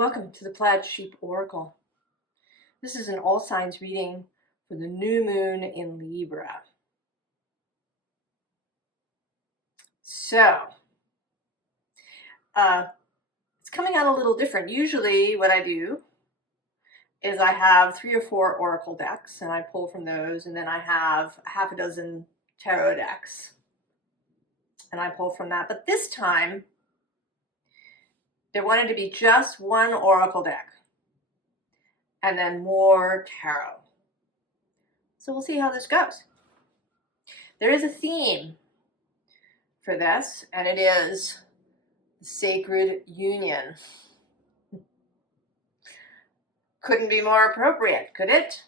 Welcome to the Plaid Sheep Oracle. This is an all signs reading for the new moon in Libra. So, it's coming out a little different. Usually what I do is I have 3 or 4 oracle decks and I pull from those, and then I have half a dozen tarot decks and I pull from that. But this time, there wanted to be just one oracle deck and then more tarot. So we'll see how this goes. There is a theme for this, and it is the sacred union. Couldn't be more appropriate, could it?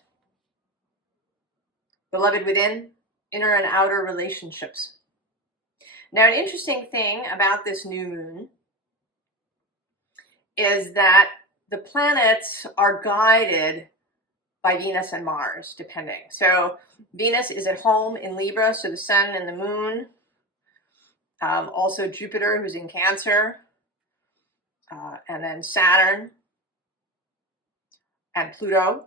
Beloved within, inner and outer relationships. Now, an interesting thing about this new moon is that the planets are guided by Venus and Mars, depending. So Venus is at home in Libra, so the sun and the moon. Also Jupiter, who's in Cancer, and then Saturn and Pluto.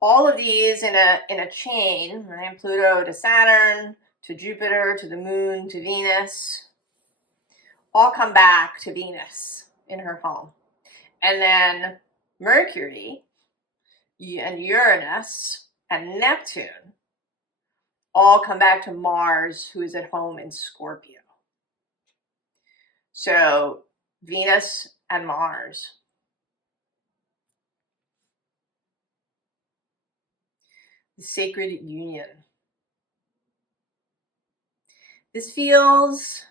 All of these in a chain, right? Pluto to Saturn, to Jupiter, to the moon, to Venus, all come back to Venus in her home. And then Mercury and Uranus and Neptune all come back to Mars, who is at home in Scorpio. So Venus and Mars. The sacred union. This feels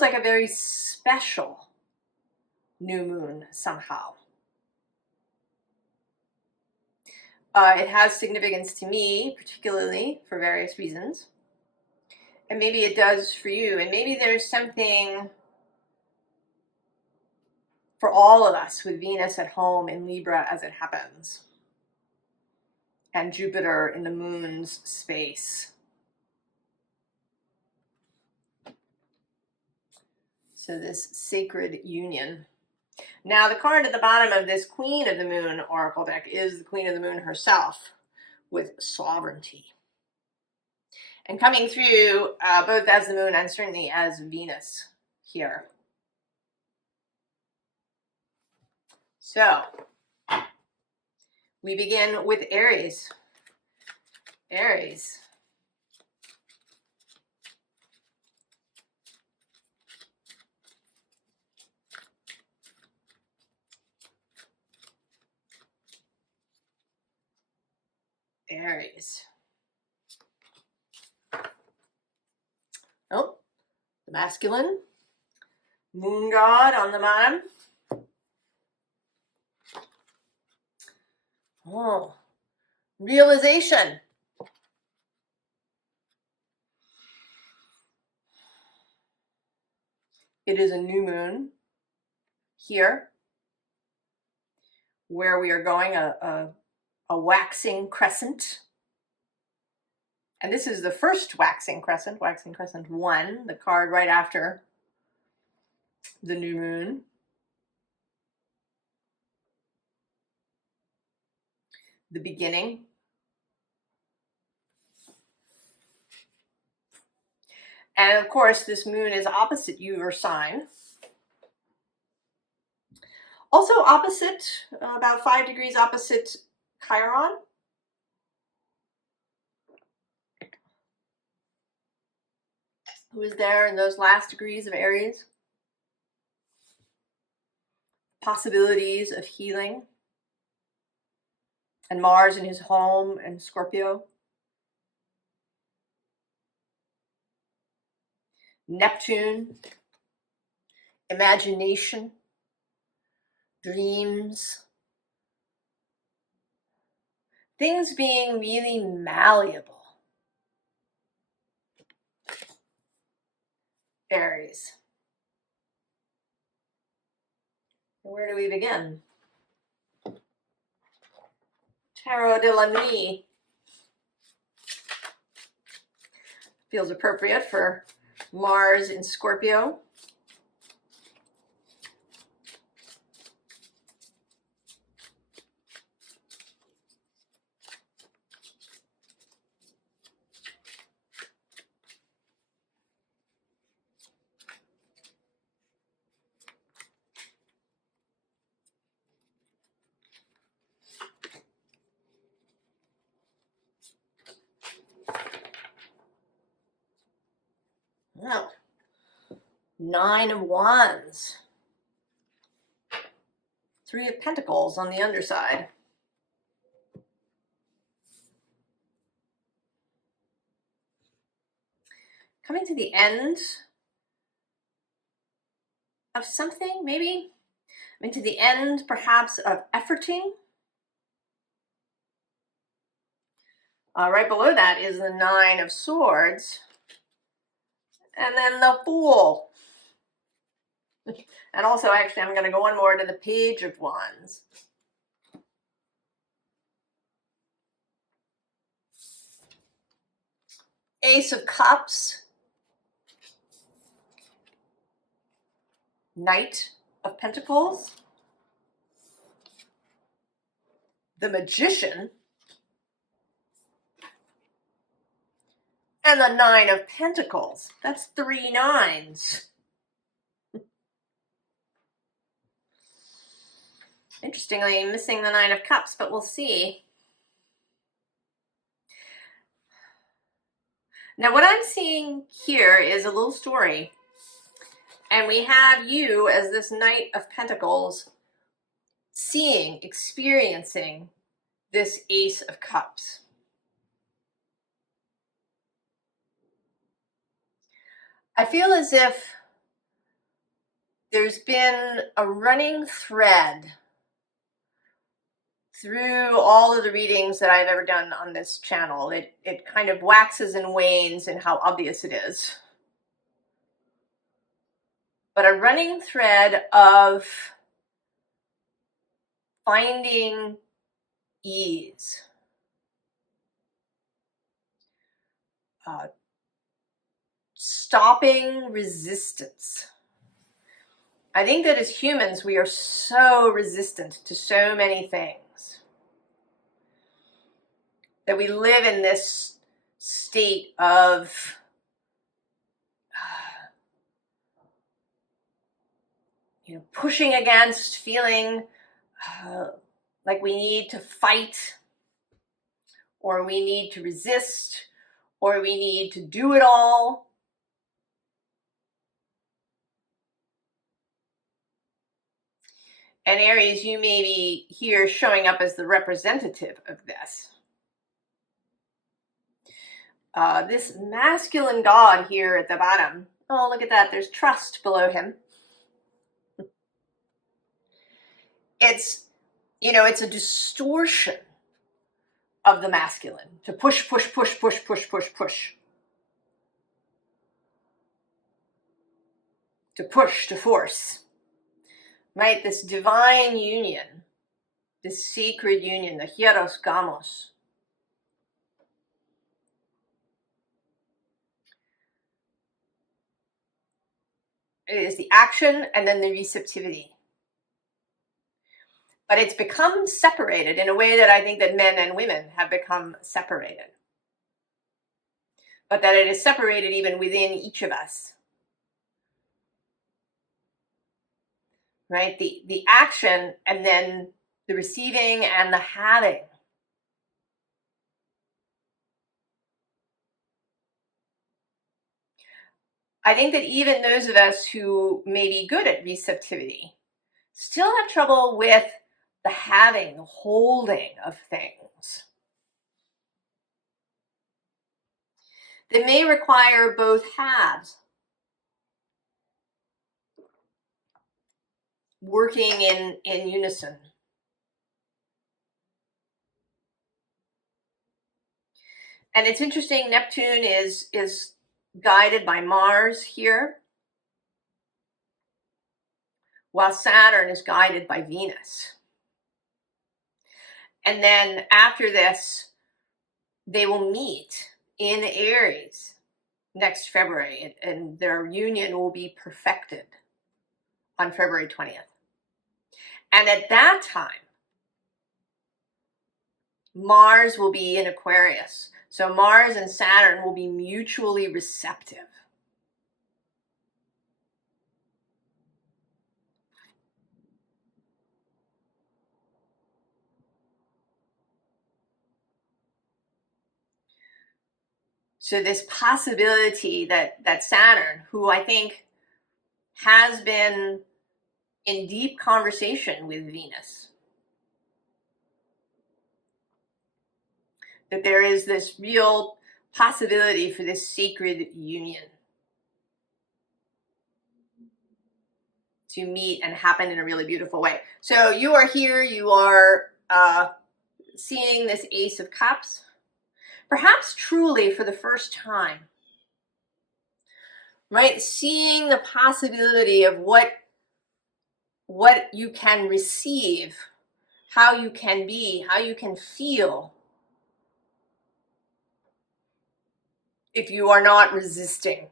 like a very special new moon somehow. It has significance to me, particularly for various reasons. And maybe it does for you. And maybe there's something for all of us with Venus at home in Libra as it happens, and Jupiter in the moon's space. So this sacred union. Now, the card at the bottom of this Queen of the Moon oracle deck is the Queen of the Moon herself, with sovereignty. And coming through both as the moon and certainly as Venus here. So, we begin with Aries. Aries. Aries. Oh, the masculine. Moon god on the bottom. Oh, realization. It is a new moon here, where we are going a waxing crescent. And this is the first waxing crescent 1, the card right after the new moon. The beginning. And of course, this moon is opposite your sign. Also opposite, about 5 degrees opposite Chiron. Who is there in those last degrees of Aries? Possibilities of healing. And Mars in his home and Scorpio. Neptune, imagination, dreams, things being really malleable. Aries. Where do we begin? Tarot de la Nuit. Feels appropriate for Mars in Scorpio. Nine of Wands. Three of Pentacles on the underside. Coming to the end of something, maybe? I mean, to the end, perhaps, of efforting. Right below that is the Nine of Swords. And then the Fool. And also, actually, I'm going to go one more to the Page of Wands. Ace of Cups. Knight of Pentacles. The Magician. And the Nine of Pentacles. That's 3 nines. Interestingly, missing the Nine of Cups, but we'll see. Now, what I'm seeing here is a little story. And we have you as this Knight of Pentacles seeing, experiencing this Ace of Cups. I feel as if there's been a running thread through all of the readings that I've ever done on this channel. It kind of waxes and wanes in how obvious it is. But a running thread of finding ease. Stopping resistance. I think that as humans, we are so resistant to so many things. That we live in this state of pushing against, feeling like we need to fight, or we need to resist, or we need to do it all. And Aries, you may be here showing up as the representative of this. This masculine god here at the bottom. Oh, look at that. There's trust below him. It's, it's a distortion of the masculine. To push, push, push, push, push, push, push. To push, to force. Right? This divine union. This sacred union, the hieros gamos. It is the action and then the receptivity. But it's become separated in a way that I think that men and women have become separated. But that it is separated even within each of us. Right? The action and then the receiving and the having. I think that even those of us who may be good at receptivity still have trouble with the having, the holding of things. They may require both halves working in unison. And it's interesting, Neptune is guided by Mars here, while Saturn is guided by Venus. And then after this, they will meet in Aries next February, and their union will be perfected on February 20th. And at that time, Mars will be in Aquarius. So Mars and Saturn will be mutually receptive. So this possibility that Saturn, who I think has been in deep conversation with Venus. That there is this real possibility for this sacred union to meet and happen in a really beautiful way. So you are here, you are seeing this Ace of Cups, perhaps truly for the first time, right? Seeing the possibility of what you can receive, how you can be, how you can feel if you are not resisting.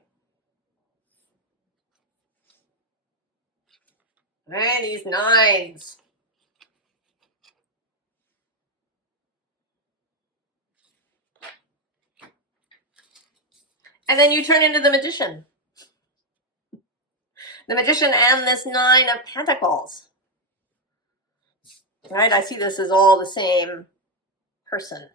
Right, these nines. And then you turn into the Magician. The Magician and this Nine of Pentacles. Right, I see this as all the same person.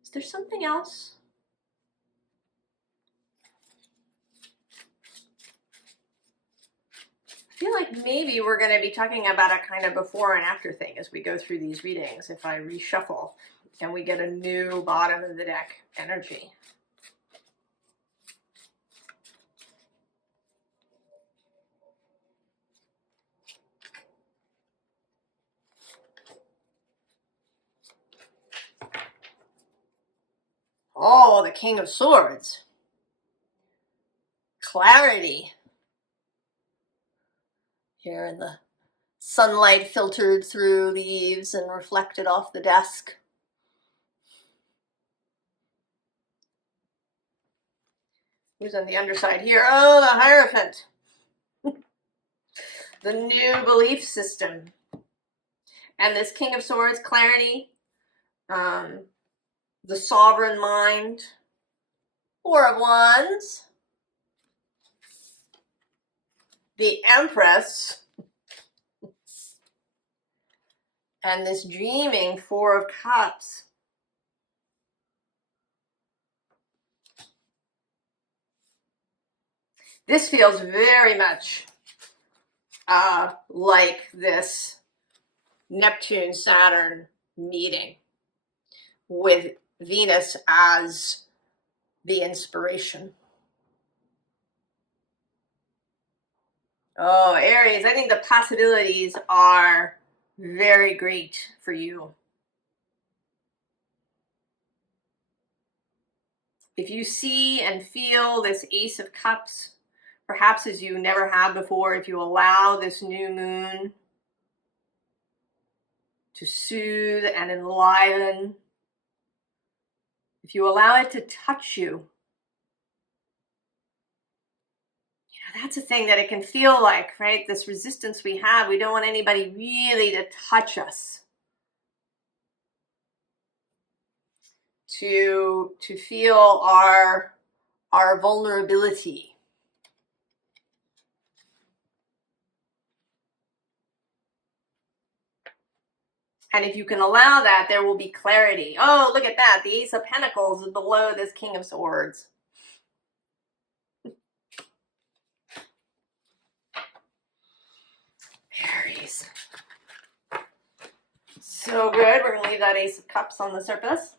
Is there something else? I feel like maybe we're going to be talking about a kind of before and after thing as we go through these readings, if I reshuffle and we get a new bottom of the deck energy. Oh, the King of Swords. Clarity. Here in the sunlight filtered through leaves and reflected off the desk. Who's on the underside here? Oh, the Hierophant. The new belief system. And this King of Swords, clarity. The sovereign mind. Four of Wands. The Empress. And this dreaming Four of Cups. This feels very much like this Neptune-Saturn meeting with Venus as the inspiration. Oh, Aries, I think the possibilities are very great for you. If you see and feel this Ace of Cups, perhaps as you never have before, if you allow this new moon to soothe and enliven, if you allow it to touch you, that's a thing that it can feel like, right? This resistance we have, we don't want anybody really to touch us. To feel our vulnerability. And if you can allow that, there will be clarity. Oh, look at that. The Ace of Pentacles is below this King of Swords. Aries. So good. We're going to leave that Ace of Cups on the surface.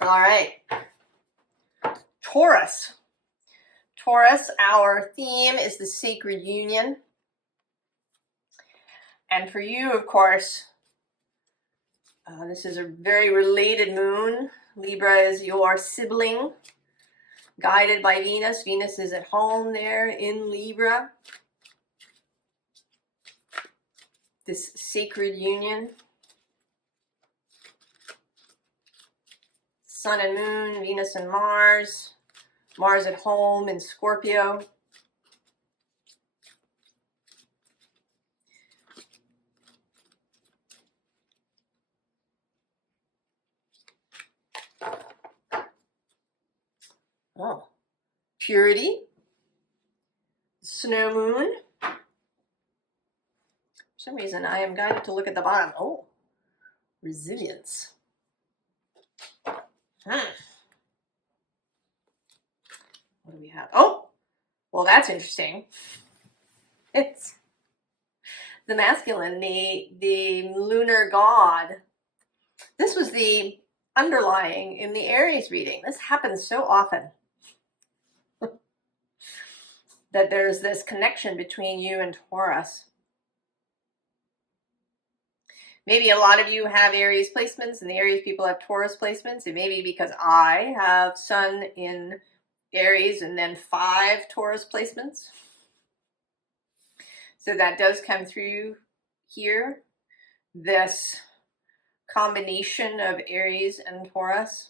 All right. Taurus. Taurus, our theme is the sacred union. And for you, of course, this is a very related moon. Libra is your sibling, guided by Venus. Venus is at home there in Libra. This sacred union. Sun and Moon, Venus and Mars. Mars at home in Scorpio. Oh, purity, snow moon. For some reason, I am guided to look at the bottom. Oh, resilience. What do we have? Oh, well, that's interesting. It's the masculine, the lunar god. This was the underlying in the Aries reading. This happens so often. That there's this connection between you and Taurus. Maybe a lot of you have Aries placements and the Aries people have Taurus placements. It may be because I have Sun in Aries and then 5 Taurus placements. So that does come through here. This combination of Aries and Taurus.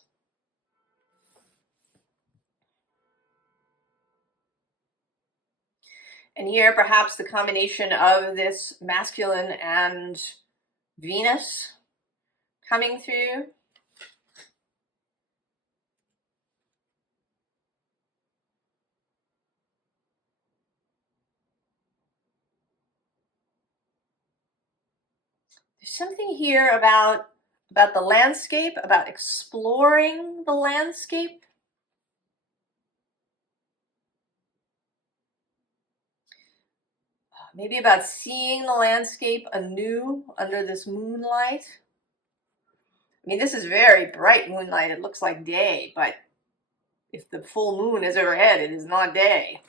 And here perhaps the combination of this masculine and Venus coming through. There's something here about the landscape, about exploring the landscape. Maybe about seeing the landscape anew under this moonlight. I mean, this is very bright moonlight. It looks like day, but if the full moon is overhead, it is not day.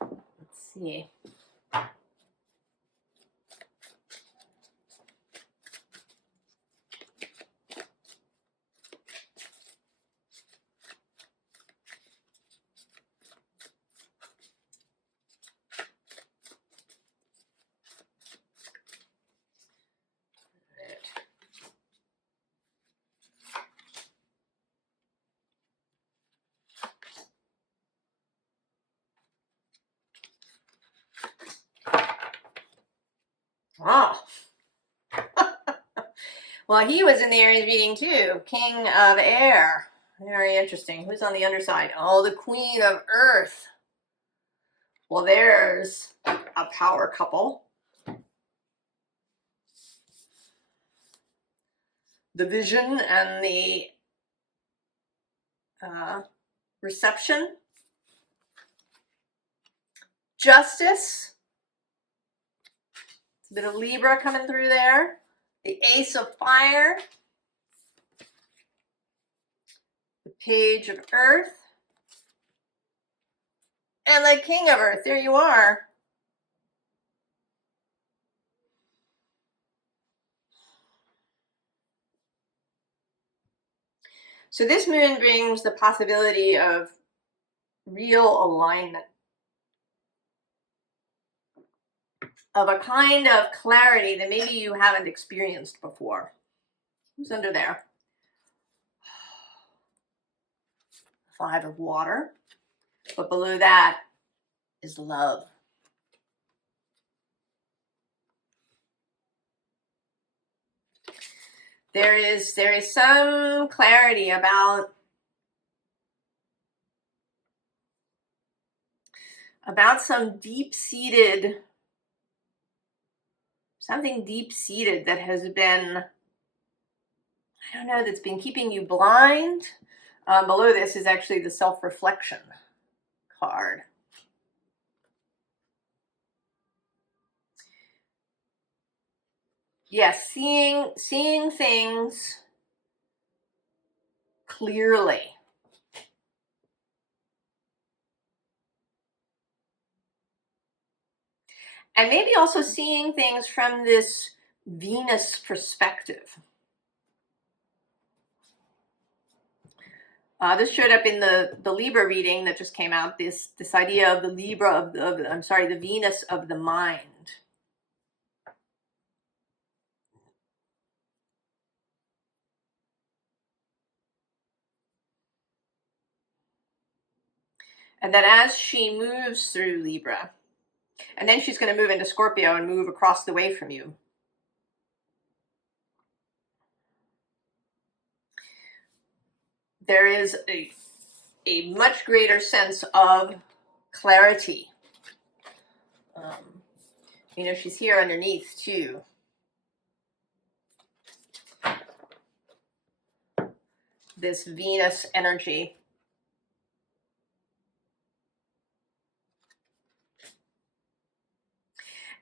Let's see. Oh. Well, he was in the Aries reading too. King of Air. Very interesting. Who's on the underside? Oh, the Queen of Earth. Well, there's a power couple. The vision and the reception. Justice. A bit of Libra coming through there. The Ace of Fire. The Page of Earth. And the King of Earth. There you are. So this moon brings the possibility of real alignment. Of a kind of clarity that maybe you haven't experienced before. Who's under there? 5 of water. But below that is love. There is some clarity about some deep-seated, something deep-seated that has been, I don't know, that's been keeping you blind. Below this is actually the self-reflection card. Yes, seeing things clearly. And maybe also seeing things from this Venus perspective. This showed up in the Libra reading that just came out, this idea of the Libra, the Venus of the mind. And then as she moves through Libra, and then she's going to move into Scorpio and move across the way from you. there is a much greater sense of clarity. You know, she's here underneath too. This Venus energy.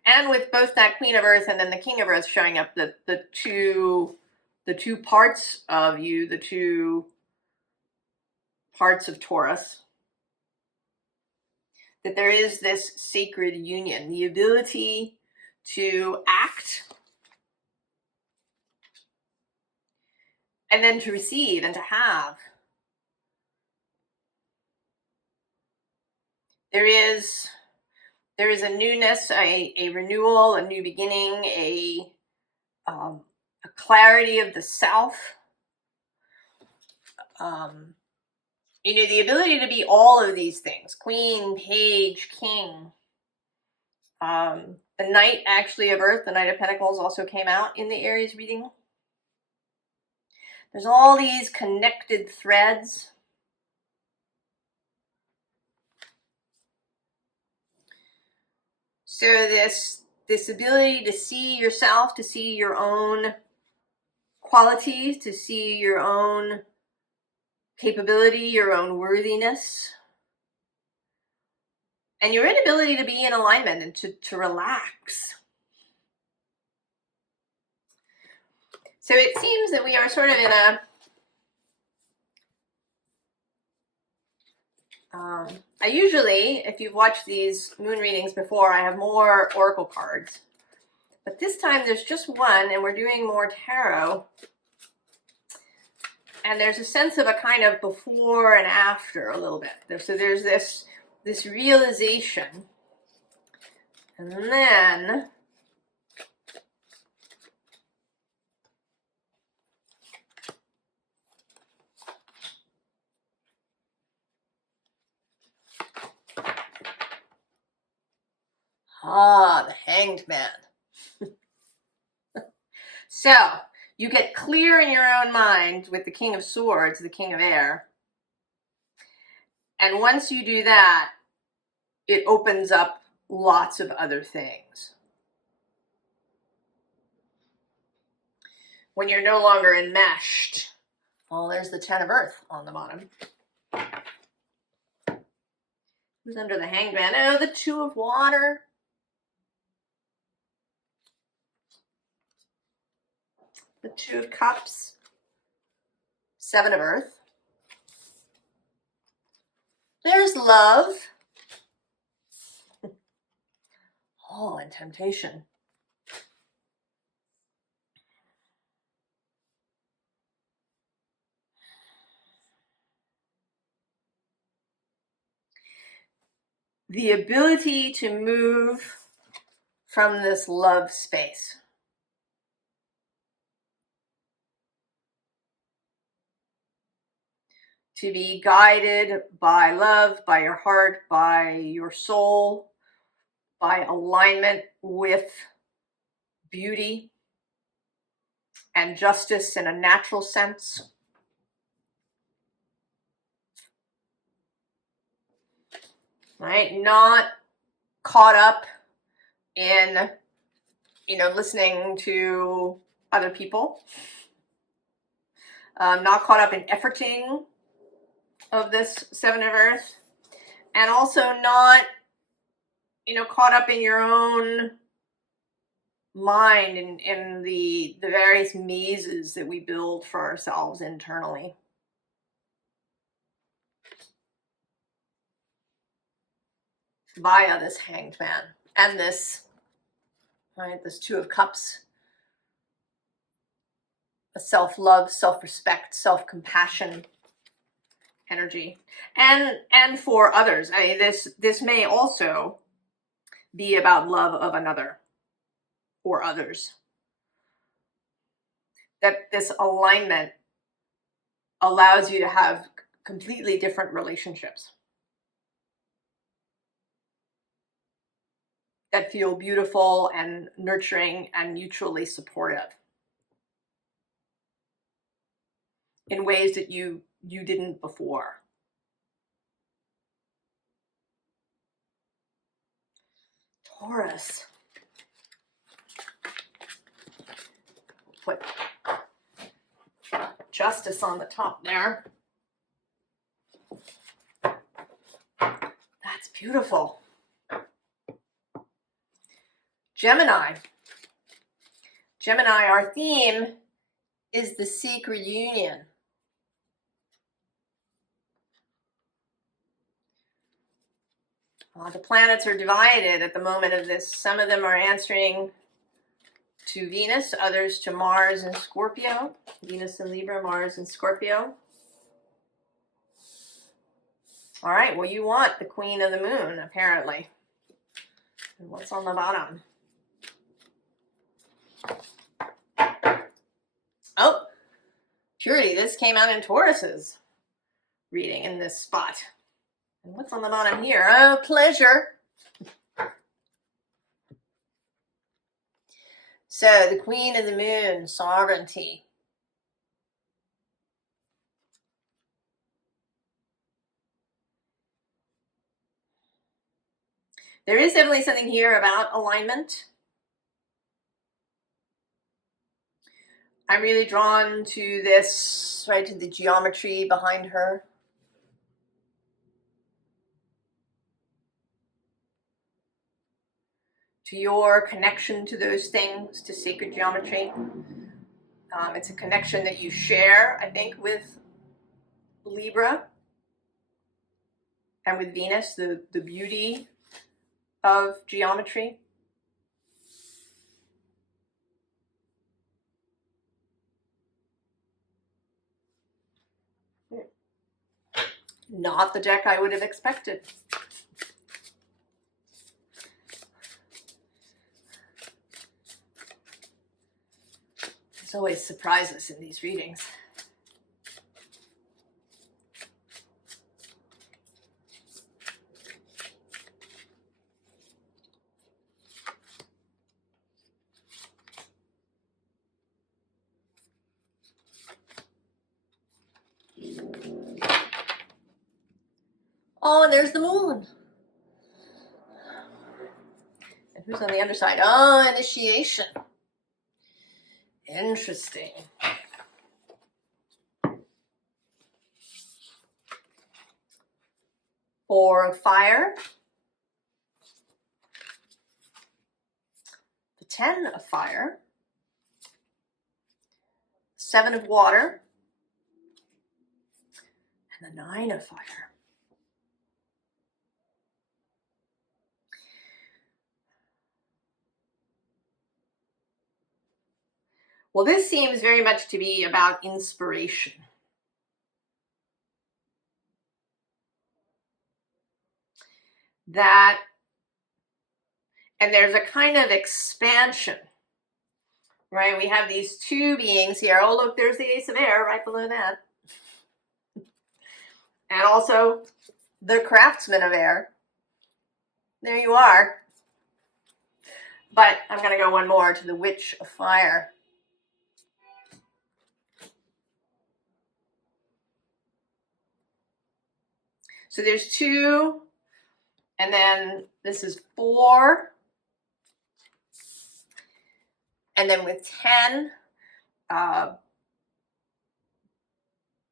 And with both that Queen of Earth and then the King of Earth showing up, the two parts of you, the two parts of Taurus, that there is this sacred union, the ability to act and then to receive and to have. There is a newness, a renewal, a new beginning, a clarity of the self. You know, the ability to be all of these things: Queen, Page, King. The Knight, actually, of Earth, the Knight of Pentacles, also came out in the Aries reading. There's all these connected threads. So this ability to see yourself, to see your own qualities, to see your own capability, your own worthiness, and your inability to be in alignment and to relax. So it seems that we are sort of in a I usually, if you've watched these moon readings before, I have more oracle cards. But this time there's just one, and we're doing more tarot. And there's a sense of a kind of before and after a little bit. So there's this realization. And then the Hanged Man. So you get clear in your own mind with the King of Swords, the King of Air. And once you do that, it opens up lots of other things. When you're no longer enmeshed. Well, there's the Ten of Earth on the bottom. Who's under the Hanged Man? Oh, the Two of Water. The Two of Cups. Seven of Earth. There's love. Oh, and temptation. The ability to move from this love space. To be guided by love, by your heart, by your soul, by alignment with beauty and justice in a natural sense. Right? Not caught up in, listening to other people. Not caught up in efforting of this Seven of Earth. And also not, caught up in your own mind and in the various mazes that we build for ourselves internally. Via this Hanged Man and this Two of Cups, a self-love, self-respect, self-compassion energy, and for others. This may also be about love of another or others. That this alignment allows you to have completely different relationships that feel beautiful and nurturing and mutually supportive in ways that you you didn't before. Taurus. Put justice on the top there. That's beautiful. Gemini. Gemini, our theme is the secret union. The planets are divided at the moment of this. Some of them are answering to Venus, others to Mars and Scorpio. Venus and Libra, Mars and Scorpio. All right, well, you want the Queen of the Moon, apparently. And what's on the bottom? Oh, purity. This came out in Taurus's reading in this spot. And what's on the bottom here? Oh, pleasure. So, the Queen of the Moon, sovereignty. There is definitely something here about alignment. I'm really drawn to this, right, to the geometry behind her. To your connection to those things, to sacred geometry. It's a connection that you share, I think, with Libra and with Venus, the beauty of geometry. Not the deck I would have expected. There's always surprises in these readings. Oh, and there's the moon. And who's on the underside? Oh, initiation. Interesting. For fire, the 10 of fire, 7 of water, and the 9 of fire. Well, this seems very much to be about inspiration. That, and there's a kind of expansion, right? We have these two beings here. Oh, look, there's the Ace of Air right below that. And also the Craftsman of Air. There you are. But I'm going to go one more to the Witch of Fire. So there's 2, and then this is 4, and then with 10,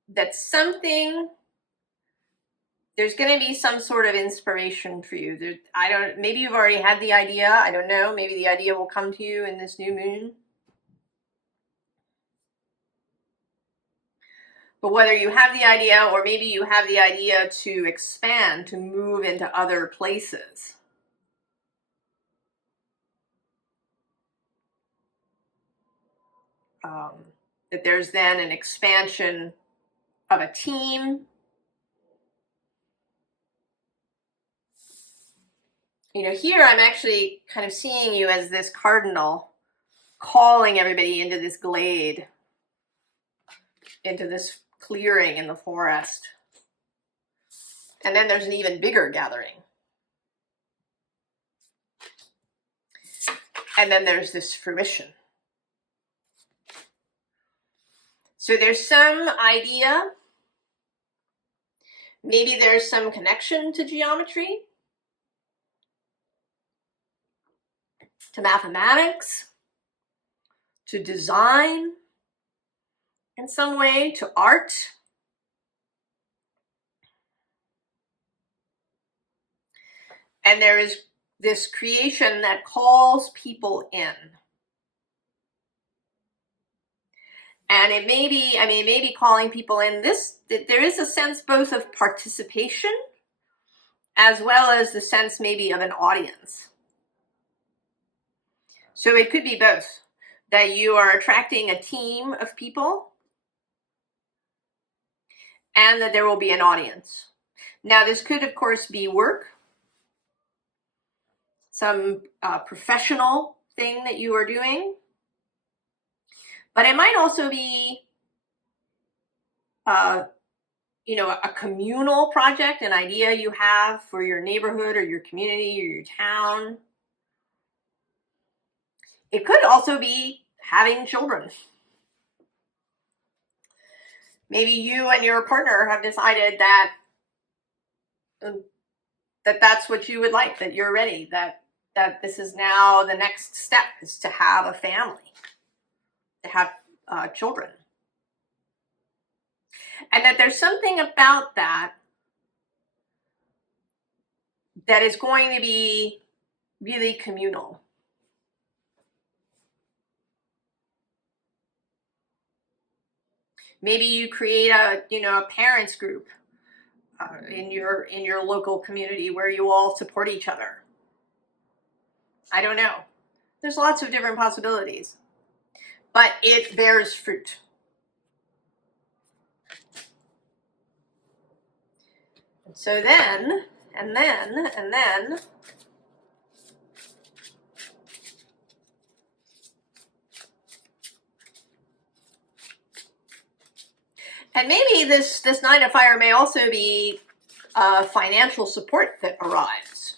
that's something. There's going to be some sort of inspiration for you. Maybe you've already had the idea. I don't know. Maybe the idea will come to you in this new moon. But whether you have the idea or maybe you have the idea to expand, to move into other places. That there's then an expansion of a team. You know, here I'm actually kind of seeing you as this cardinal calling everybody into this glade, into this clearing in the forest. And then there's an even bigger gathering. And then there's this fruition. So there's some idea Maybe there's some connection to geometry, to mathematics, to design in some way, to art. And there is this creation that calls people in. And it may be, I mean, maybe calling people in there is a sense both of participation as well as the sense maybe of an audience. So it could be both, that you are attracting a team of people and that there will be an audience. Now, this could, of course, be work, some professional thing that you are doing, but it might also be, you know, a communal project, an idea you have for your neighborhood or your community or your town. It could also be having children. Maybe you and your partner have decided that that's what you would like, that you're ready, that this is now the next step, is to have a family, to have children. And that there's something about that that is going to be really communal. Maybe you create a parents group in your local community where you all support each other. I don't know. There's lots of different possibilities, but it bears fruit. So then, and maybe this Nine of Fire may also be financial support that arrives.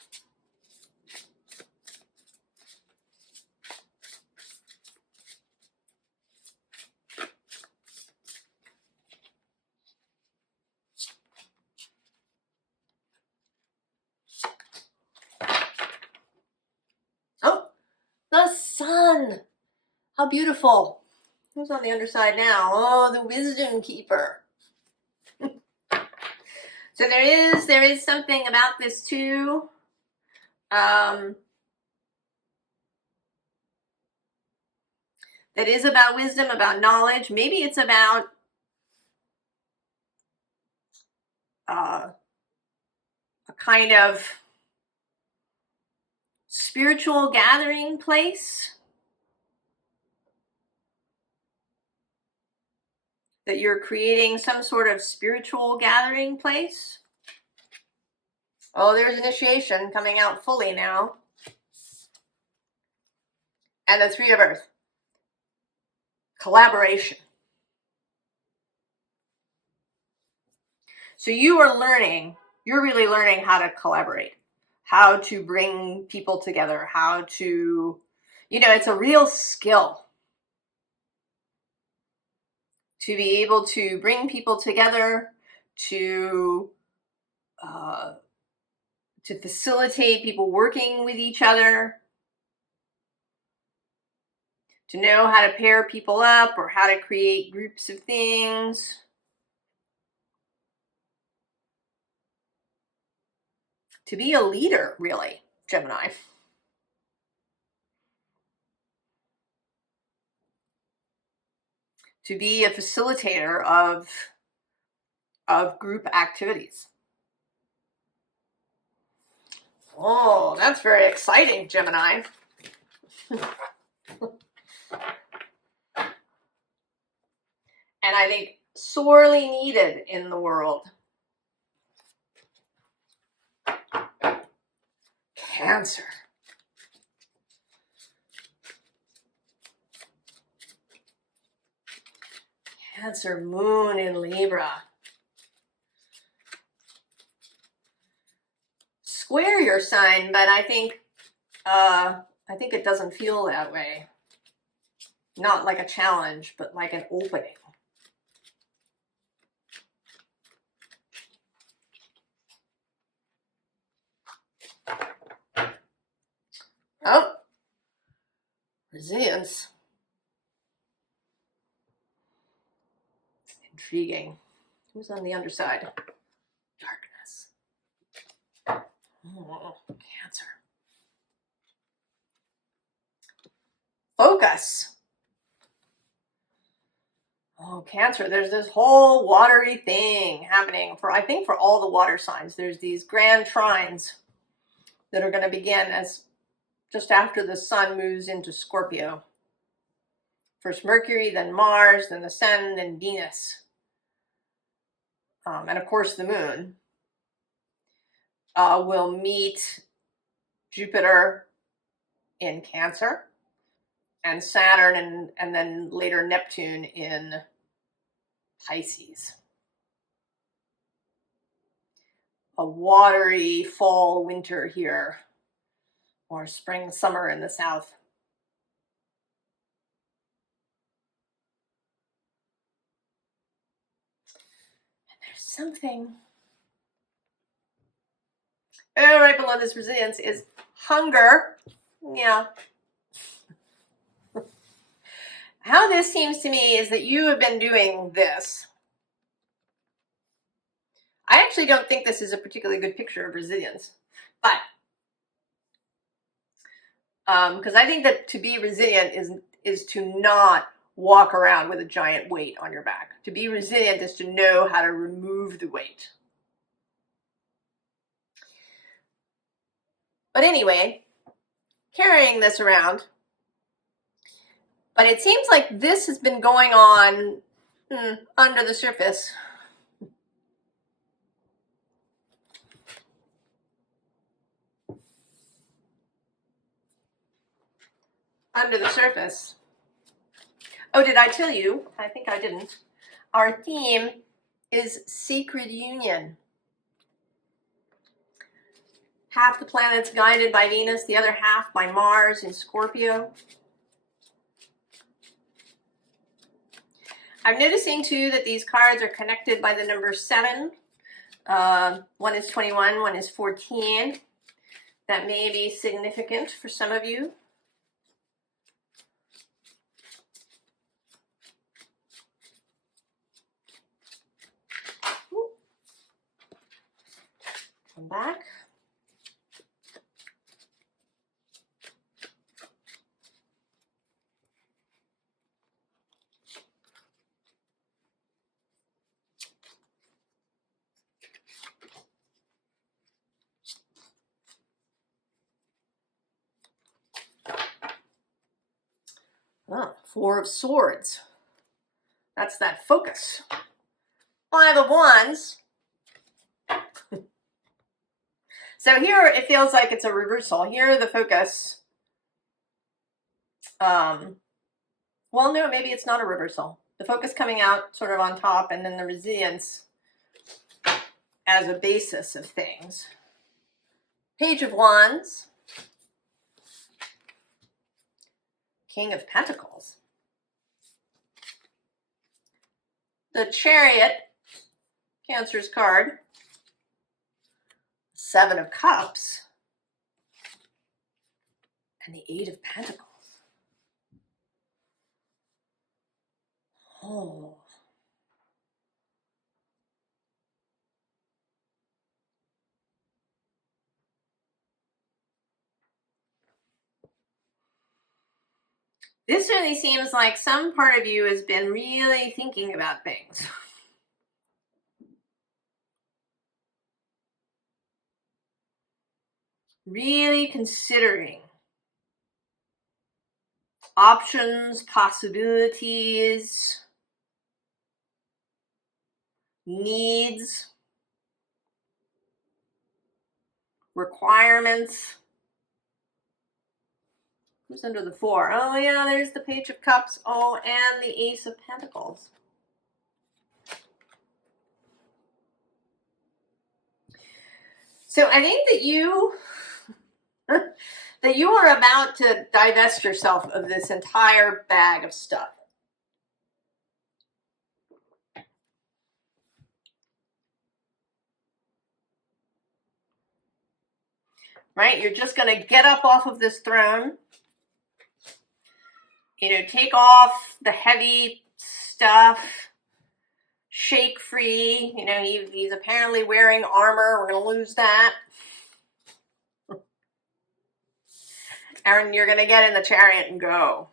Oh, the Sun! How beautiful! Who's on the underside now? Oh, the Wisdom Keeper. So there is something about this too. That is about wisdom, about knowledge. Maybe it's about a kind of spiritual gathering place. That you're creating some sort of spiritual gathering place. Oh, there's initiation coming out fully now. And the Three of Earth. Collaboration. So you're really learning how to collaborate, how to bring people together, how to, it's a real skill to be able to bring people together, to facilitate people working with each other, to know how to pair people up or how to create groups of things. To be a leader, really, Gemini. To be a facilitator of group activities. Oh, that's very exciting, Gemini. And I think sorely needed in the world. Cancer. Cancer, moon in Libra. Square your sign, but I think it doesn't feel that way. Not like a challenge, but like an opening. Resilience. Intriguing. Who's on the underside? Darkness. Oh, Cancer. Focus. Oh, Cancer, there's this whole watery thing happening for, I think, for all the water signs. There's these grand trines that are going to begin as just after the sun moves into Scorpio. First Mercury, then Mars, then the Sun, then Venus. And of course the moon will meet Jupiter in Cancer and Saturn and then later Neptune in Pisces. A watery fall, winter here, or spring, summer in the south. And there's something. Oh, right below this resilience is hunger. Yeah. How this seems to me is that you have been doing this. I actually don't think this is a particularly good picture of resilience, but because I think that to be resilient is to not walk around with a giant weight on your back. To be resilient is to know how to remove the weight. But anyway, carrying this around. But it seems like this has been going on under the surface. Under the surface. Oh, did I tell you? I think I didn't. Our theme is sacred union. Half the planet's guided by Venus, the other half by Mars in Scorpio. I'm noticing too that these cards are connected by the number 7. One is 21, one is 14. That may be significant for some of you. Come back. Oh, 4 of Swords. That's that focus. 5 of Wands. So here it feels like it's a reversal. Here the focus. Well, no, maybe it's not a reversal. The focus coming out sort of on top, and then the resilience as a basis of things. Page of Wands. King of Pentacles. The Chariot, Cancer's card. 7 of Cups. And the 8 of Pentacles. Oh. This really seems like some part of you has been really thinking about things. Really considering options, possibilities, needs, requirements. Who's under the 4? Oh yeah, there's the Page of Cups. Oh, and the Ace of Pentacles. So I think that you are about to divest yourself of this entire bag of stuff. Right? You're just going to get up off of this throne You know, take off the heavy stuff, shake free. You know, he's apparently wearing armor. We're going to lose that. And you're going to get in the chariot and go.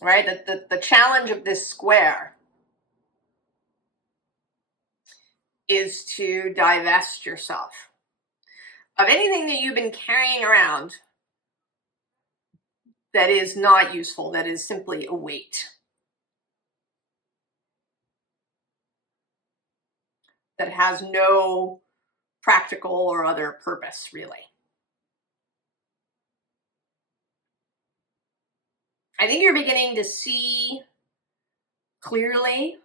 Right? The challenge of this square is to divest yourself of anything that you've been carrying around that is not useful, that is simply a weight, that has no practical or other purpose, really. I think you're beginning to see clearly,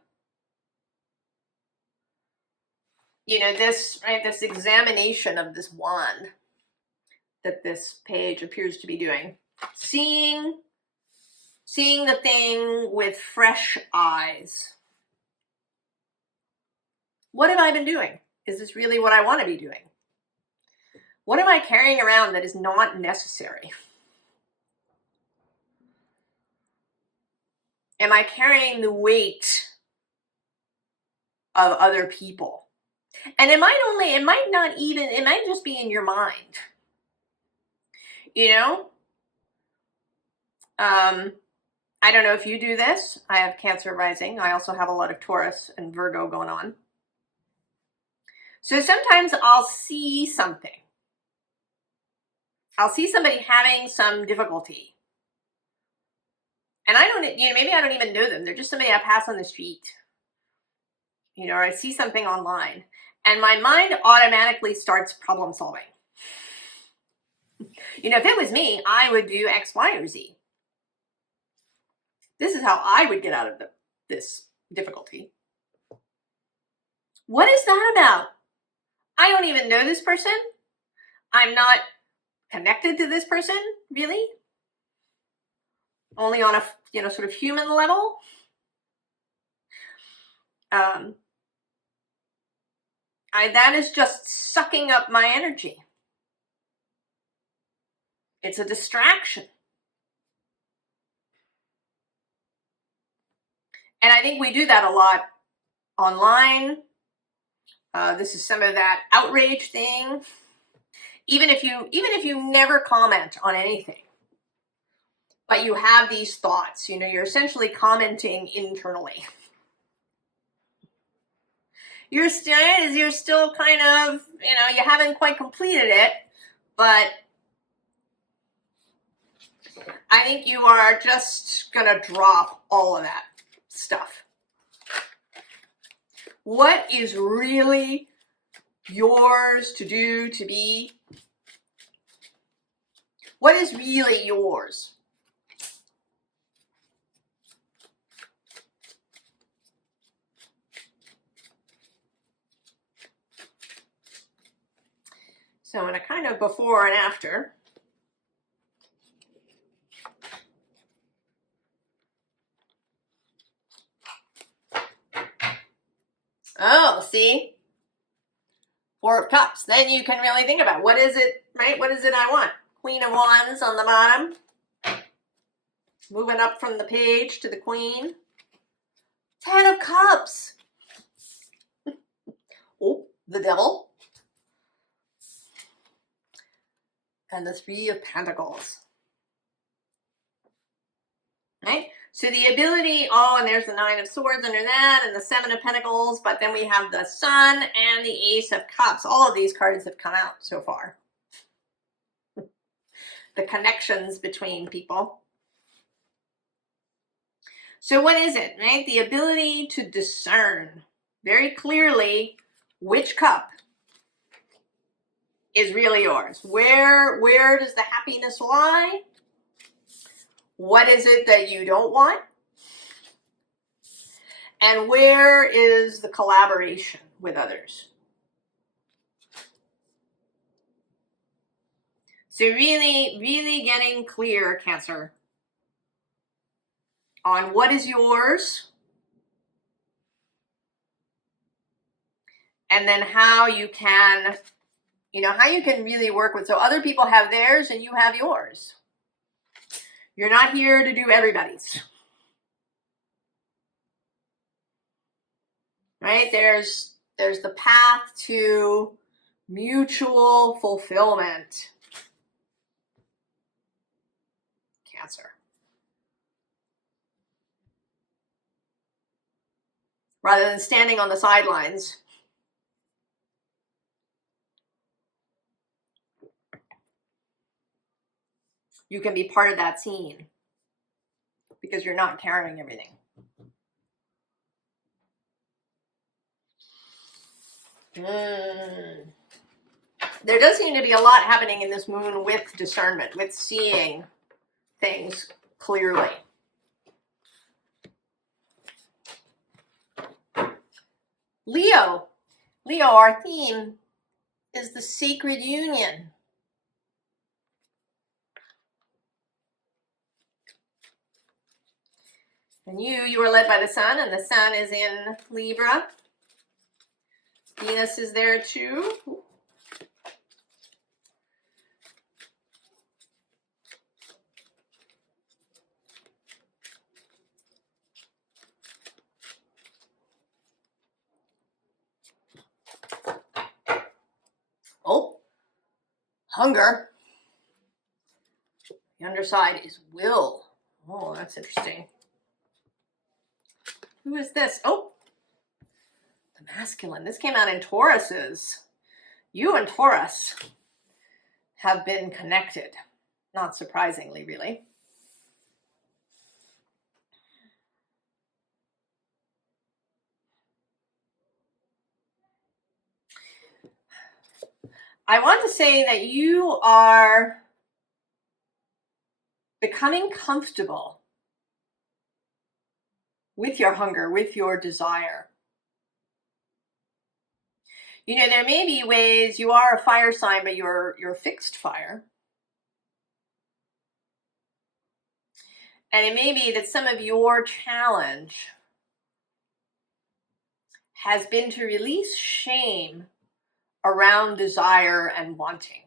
you know, this, right, this examination of this wand that this page appears to be doing. Seeing the thing with fresh eyes. What have I been doing? Is this really what I want to be doing? What am I carrying around that is not necessary? Am I carrying the weight of other people? And it might just be in your mind. You know? I don't know if you do this. I have Cancer rising. I also have a lot of Taurus and Virgo going on. So sometimes I'll see something. I'll see somebody having some difficulty. And I don't, you know, maybe I don't even know them. They're just somebody I pass on the street. You know, or I see something online. And my mind automatically starts problem solving. You know, if it was me, I would do X, Y, or Z. This is how I would get out of this difficulty. What is that about? I don't even know this person. I'm not connected to this person, really. Only on a, you know, sort of human level. That is just sucking up my energy. It's a distraction. And I think we do that a lot online. This is some of that outrage thing. Even if you never comment on anything, but you have these thoughts, you know, you're essentially commenting internally. You're still kind of, you know, you haven't quite completed it, but I think you are just gonna drop all of that stuff. What is really yours to do, to be? What is really yours? So in a kind of before and after. Oh, see? Four of Cups. Then you can really think about what is it, right? What is it I want? Queen of Wands on the bottom. Moving up from the page to the Queen. 10 of Cups. Oh, the Devil. And the 3 of Pentacles. Right? So the ability, oh, and there's the 9 of Swords under that, and the 7 of Pentacles, but then we have the Sun and the Ace of Cups. All of these cards have come out so far. The connections between people. So what is it, right? The ability to discern very clearly which cup is really yours. Where does the happiness lie? What is it that you don't want? And where is the collaboration with others? So really, really getting clear, Cancer, on what is yours and then how you can, you know, how you can really work with, so other people have theirs and you have yours. You're not here to do everybody's. Right? There's the path to mutual fulfillment. Cancer. Rather than standing on the sidelines. You can be part of that scene because you're not carrying everything. There does seem to be a lot happening in this moon with discernment, with seeing things clearly. Leo, our theme is the sacred union. And you are led by the sun, and the sun is in Libra. Venus is there too. Oh, hunger. The underside is will. Oh, that's interesting. Who is this? Oh, the masculine. This came out in Tauruses. You and Taurus have been connected. Not surprisingly, really. I want to say that you are becoming comfortable with your hunger, with your desire. You know, there may be ways you are a fire sign, but you're fixed fire. And it may be that some of your challenge has been to release shame around desire and wanting.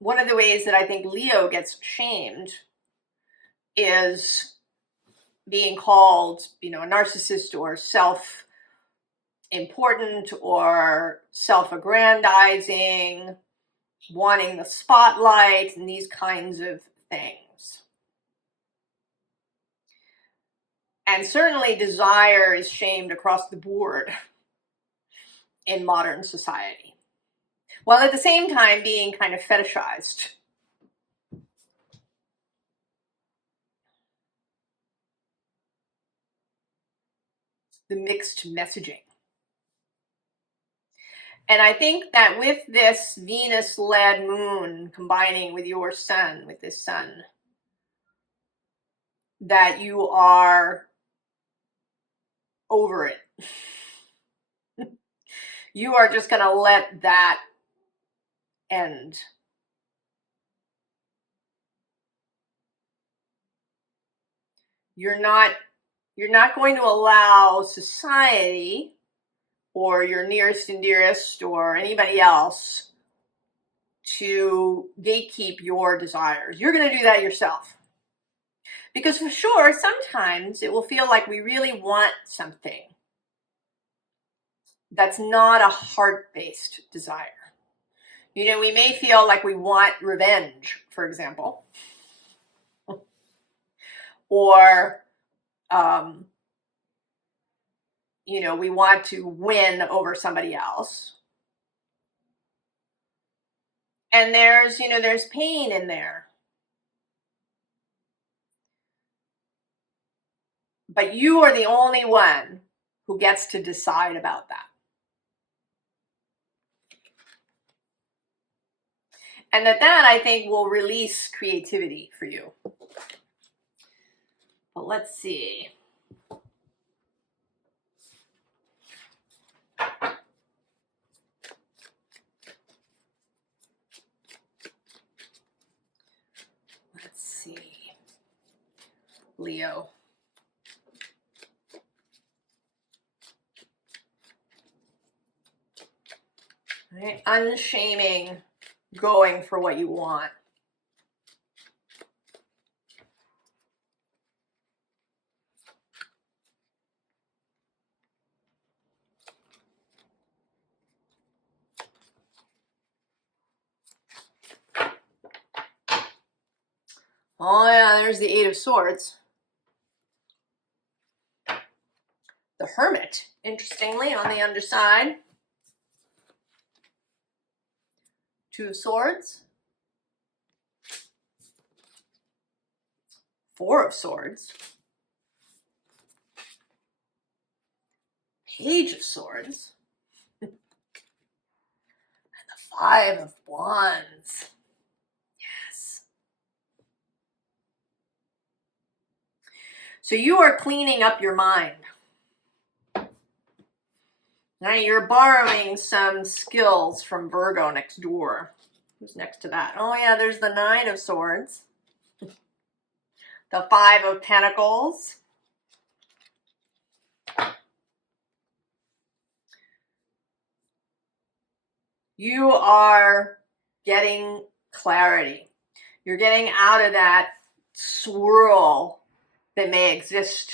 One of the ways that I think Leo gets shamed is being called, you know, a narcissist or self-important or self-aggrandizing, wanting the spotlight, and these kinds of things. And certainly desire is shamed across the board in modern society, while at the same time being kind of fetishized. The mixed messaging. And I think that with this Venus-led moon combining with your sun, with this sun, that you are over it. You are just going to let that end. You're not going to allow society or your nearest and dearest or anybody else to gatekeep your desires. You're going to do that yourself. Because for sure, sometimes it will feel like we really want something that's not a heart-based desire. You know, we may feel like we want revenge, for example. Or, you know, we want to win over somebody else. And there's, you know, there's pain in there. But you are the only one who gets to decide about that. And that I think will release creativity for you. But let's see. Let's see. Leo. Right? Unshaming, going for what you want. Oh yeah, there's the Eight of Swords. The Hermit, interestingly, on the underside. Two of Swords. Four of Swords. Page of Swords. And the Five of Wands. Yes. So you are cleaning up your mind. Now you're borrowing some skills from Virgo next door. Who's next to that? Oh yeah, there's the Nine of Swords. The Five of Pentacles. You are getting clarity. You're getting out of that swirl that may exist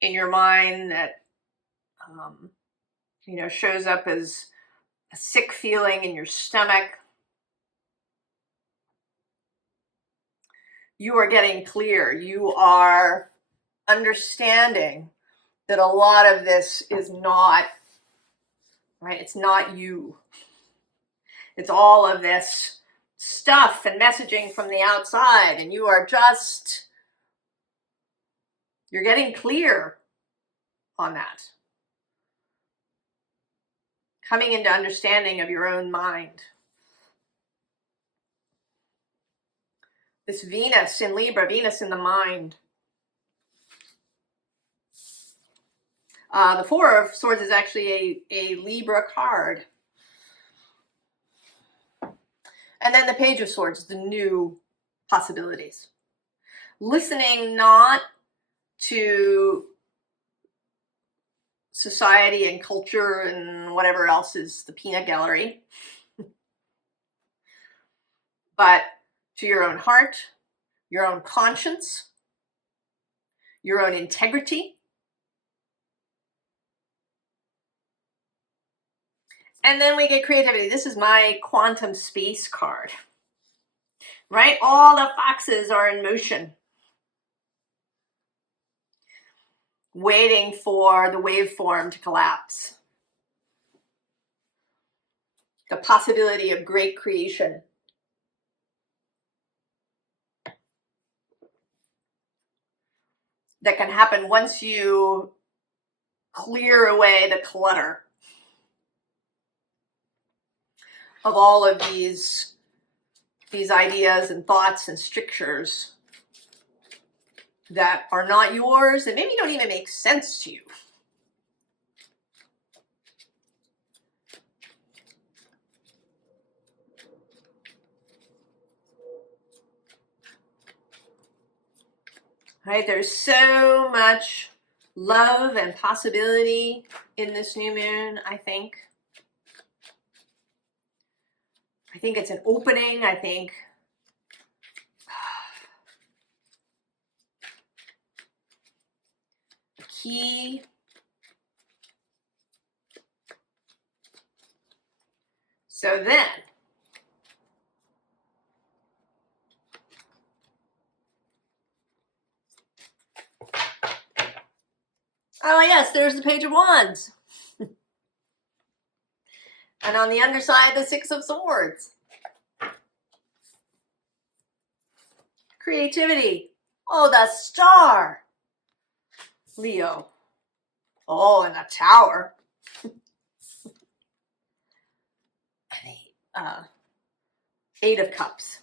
in your mind that, you know, shows up as a sick feeling in your stomach. You are getting clear. You are understanding that a lot of this is not, right? It's not you. It's all of this stuff and messaging from the outside, and you are just, you're getting clear on that. Coming into understanding of your own mind. This Venus in Libra, Venus in the mind. The Four of Swords is actually a Libra card. And then the Page of Swords, the new possibilities. Listening not to society and culture and whatever else is the peanut gallery, but to your own heart, your own conscience, your own integrity. And then we get creativity. This is my quantum space card, right? All the foxes are in motion, waiting for the waveform to collapse. The possibility of great creation. That can happen once you clear away the clutter of all of these ideas and thoughts and strictures that are not yours and maybe don't even make sense to you. Right? There's so much love and possibility in this new moon, I think. I think it's an opening. I think a key. So then, oh yes, there's the Page of Wands. And on the underside, the Six of Swords. Creativity. Oh, the Star. Leo. Oh, and the Tower. Eight of Cups.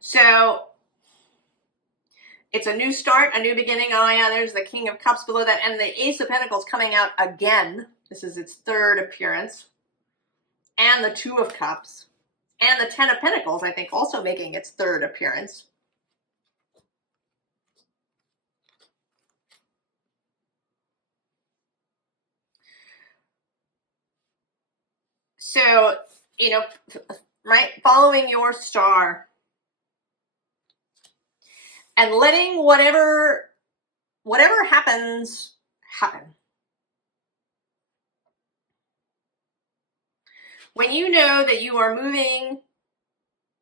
So it's a new start, a new beginning. Oh yeah, there's the King of Cups below that, and the Ace of Pentacles coming out again. This is its third appearance. And the Two of Cups. And the Ten of Pentacles, I think, also making its third appearance. So, you know, right, following your star and letting whatever happens happen. When you know that you are moving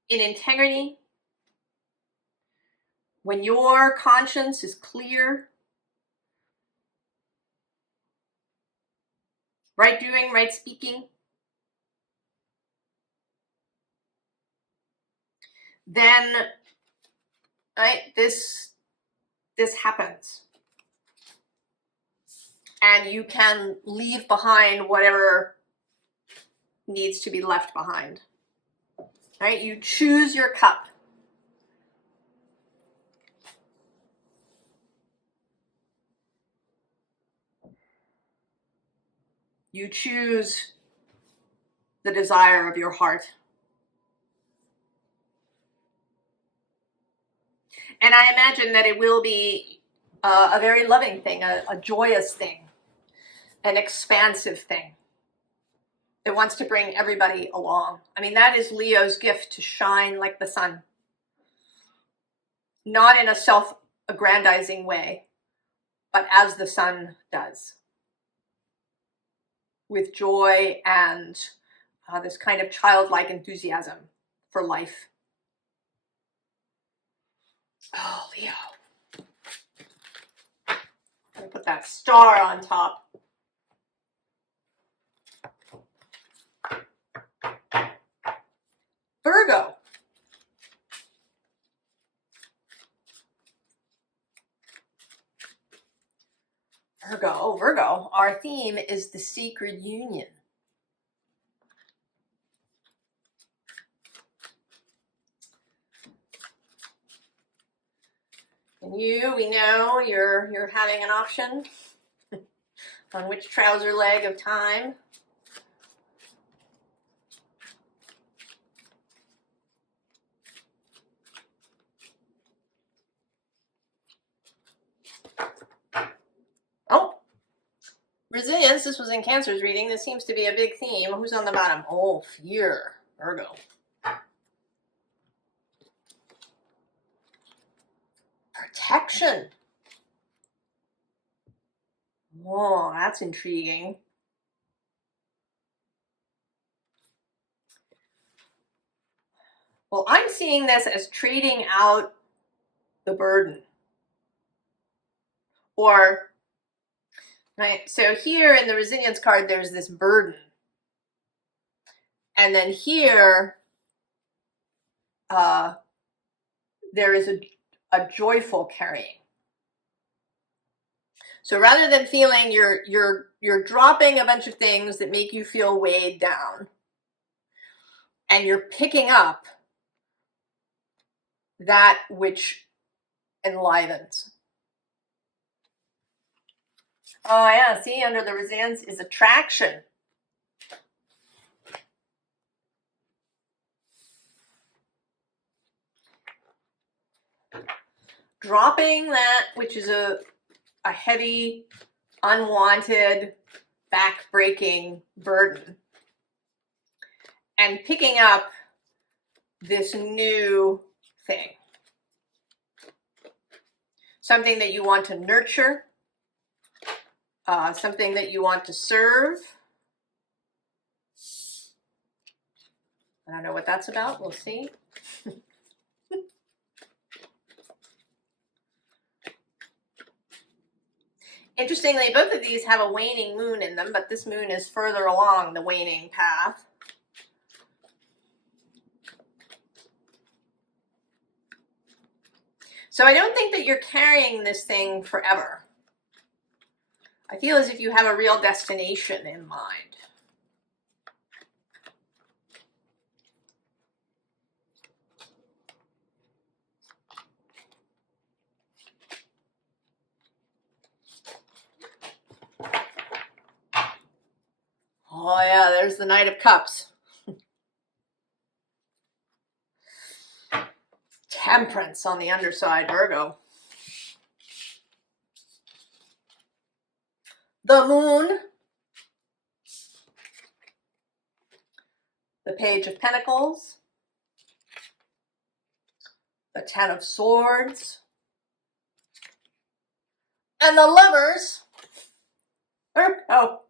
in integrity, when your conscience is clear, right doing, right speaking, then right, this happens. And you can leave behind whatever needs to be left behind. Right? You choose your cup. You choose the desire of your heart. And I imagine that it will be a very loving thing, a joyous thing, an expansive thing that wants to bring everybody along. I mean, that is Leo's gift, to shine like the sun. Not in a self-aggrandizing way, but as the sun does. With joy and this kind of childlike enthusiasm for life. Oh, Leo. I'm going to put that star on top. Virgo. Virgo. Oh, Virgo. Our theme is the sacred union. And you, we know you're having an option on which trouser leg of time. Oh, resilience. This was in Cancer's reading. This seems to be a big theme. Who's on the bottom? Oh, fear. Virgo. Protection. Oh, that's intriguing. Well, I'm seeing this as trading out the burden. Or, right, so here in the resilience card, there's this burden. And then here, there is a joyful carrying. So rather than feeling you're dropping a bunch of things that make you feel weighed down, and you're picking up that which enlivens. Oh yeah, see, under the resilience is attraction. Dropping that which is a heavy, unwanted, back-breaking burden, and picking up this new thing. Something that you want to nurture, something that you want to serve. I don't know what that's about. We'll see. Interestingly, both of these have a waning moon in them, but this moon is further along the waning path. So I don't think that you're carrying this thing forever. I feel as if you have a real destination in mind. Oh yeah, there's the Knight of Cups. Temperance on the underside, Virgo. The moon. the Page of Pentacles, the Ten of Swords, and the Lovers. Oh.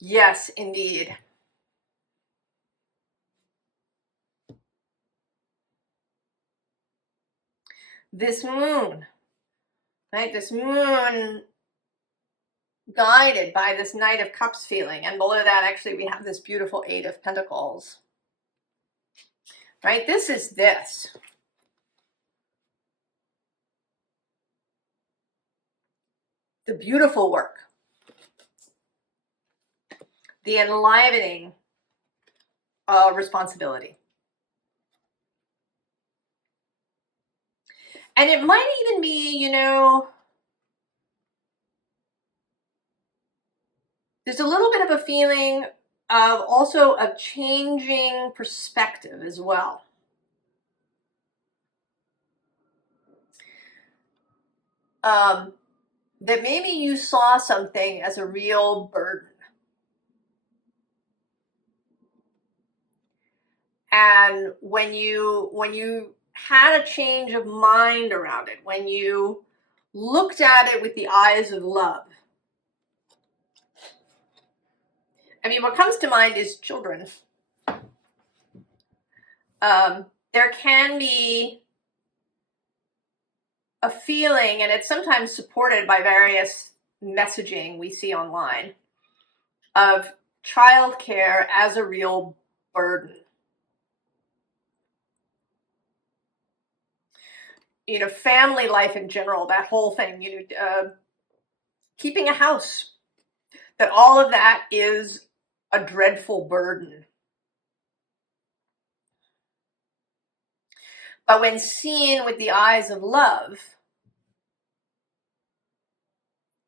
Yes, indeed. This moon, right? This moon guided by this Knight of Cups feeling. And below that, actually, we have this beautiful Eight of Pentacles. Right? This is this. The beautiful work. The enlivening responsibility. And it might even be, you know, there's a little bit of a feeling of also a changing perspective as well. That maybe you saw something as a real burden. And when you had a change of mind around it, when you looked at it with the eyes of love, I mean, what comes to mind is children. There can be a feeling, and it's sometimes supported by various messaging we see online, of childcare as a real burden. You know, family life in general, that whole thing, you know, keeping a house, that all of that is a dreadful burden. But when seen with the eyes of love,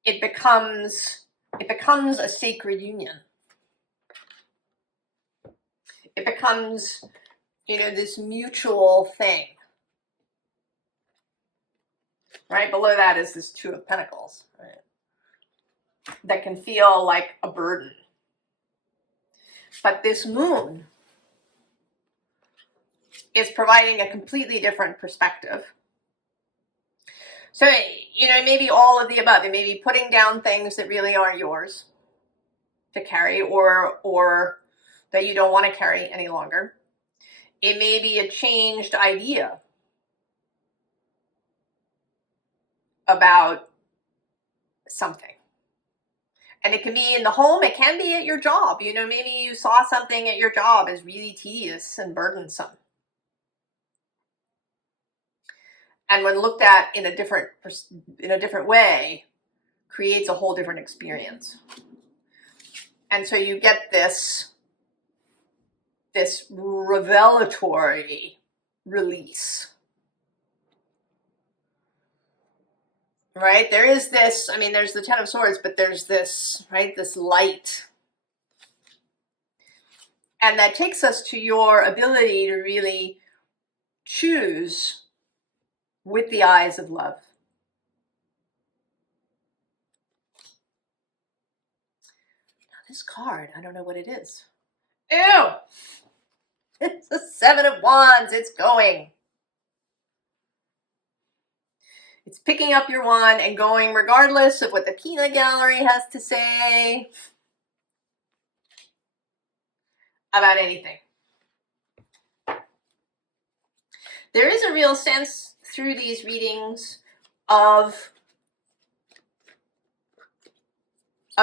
it becomes a sacred union. It becomes, you know, this mutual thing. Right? Below that is this Two of Pentacles, right? That can feel like a burden. But this moon is providing a completely different perspective. So, you know, maybe all of the above. It may be putting down things that really aren't yours to carry, or that you don't want to carry any longer. It may be a changed idea about something. And it can be in the home, it can be at your job. You know, maybe you saw something at your job as really tedious and burdensome. And when looked at in a different way, creates a whole different experience. And so you get this revelatory release. Right? There is this, I mean, there's the Ten of Swords, but there's this, right, this light. And that takes us to your ability to really choose with the eyes of love. Now this card, I don't know what it is. Ew! It's the Seven of Wands. It's going. It's picking up your wand and going regardless of what the peanut gallery has to say about anything. There is a real sense through these readings of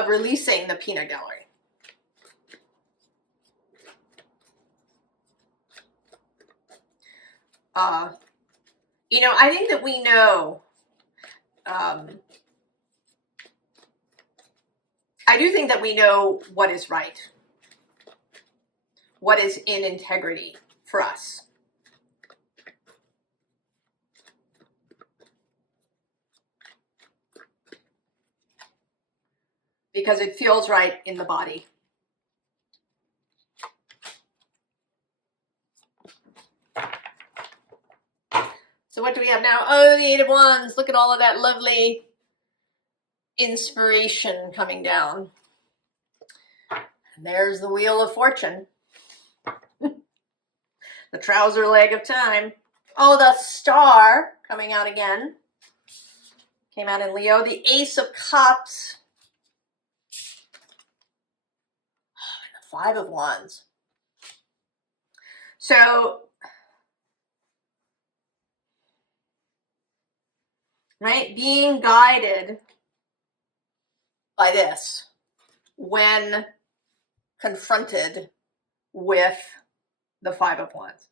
releasing the peanut gallery. You know, I think that we know, I do think that we know what is right, what is in integrity for us. Because it feels right in the body. So what do we have now? Oh, the Eight of Wands. Look at all of that lovely inspiration coming down. And there's the Wheel of Fortune. The trouser leg of time. Oh, the Star coming out again. Came out in Leo. The Ace of Cups. And the Five of Wands. So, right, being guided by this when confronted with the Five of Wands.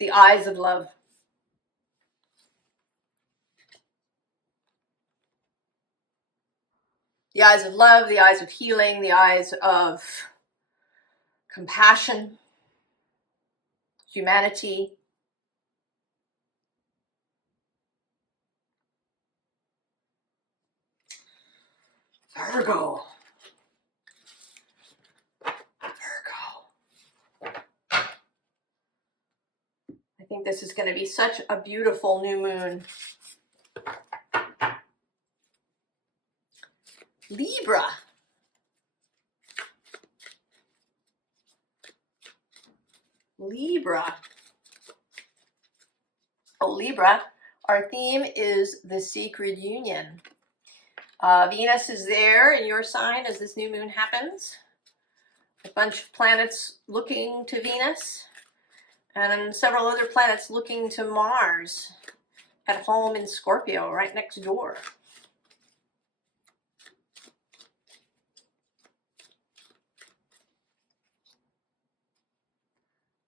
The eyes of love. The eyes of love, the eyes of healing, the eyes of compassion, humanity. Virgo. I think this is going to be such a beautiful new moon. Libra. Libra. Oh, Libra. Our theme is the sacred union. Venus is there in your sign as this new moon happens. A bunch of planets looking to Venus. And several other planets looking to Mars at home in Scorpio, right next door.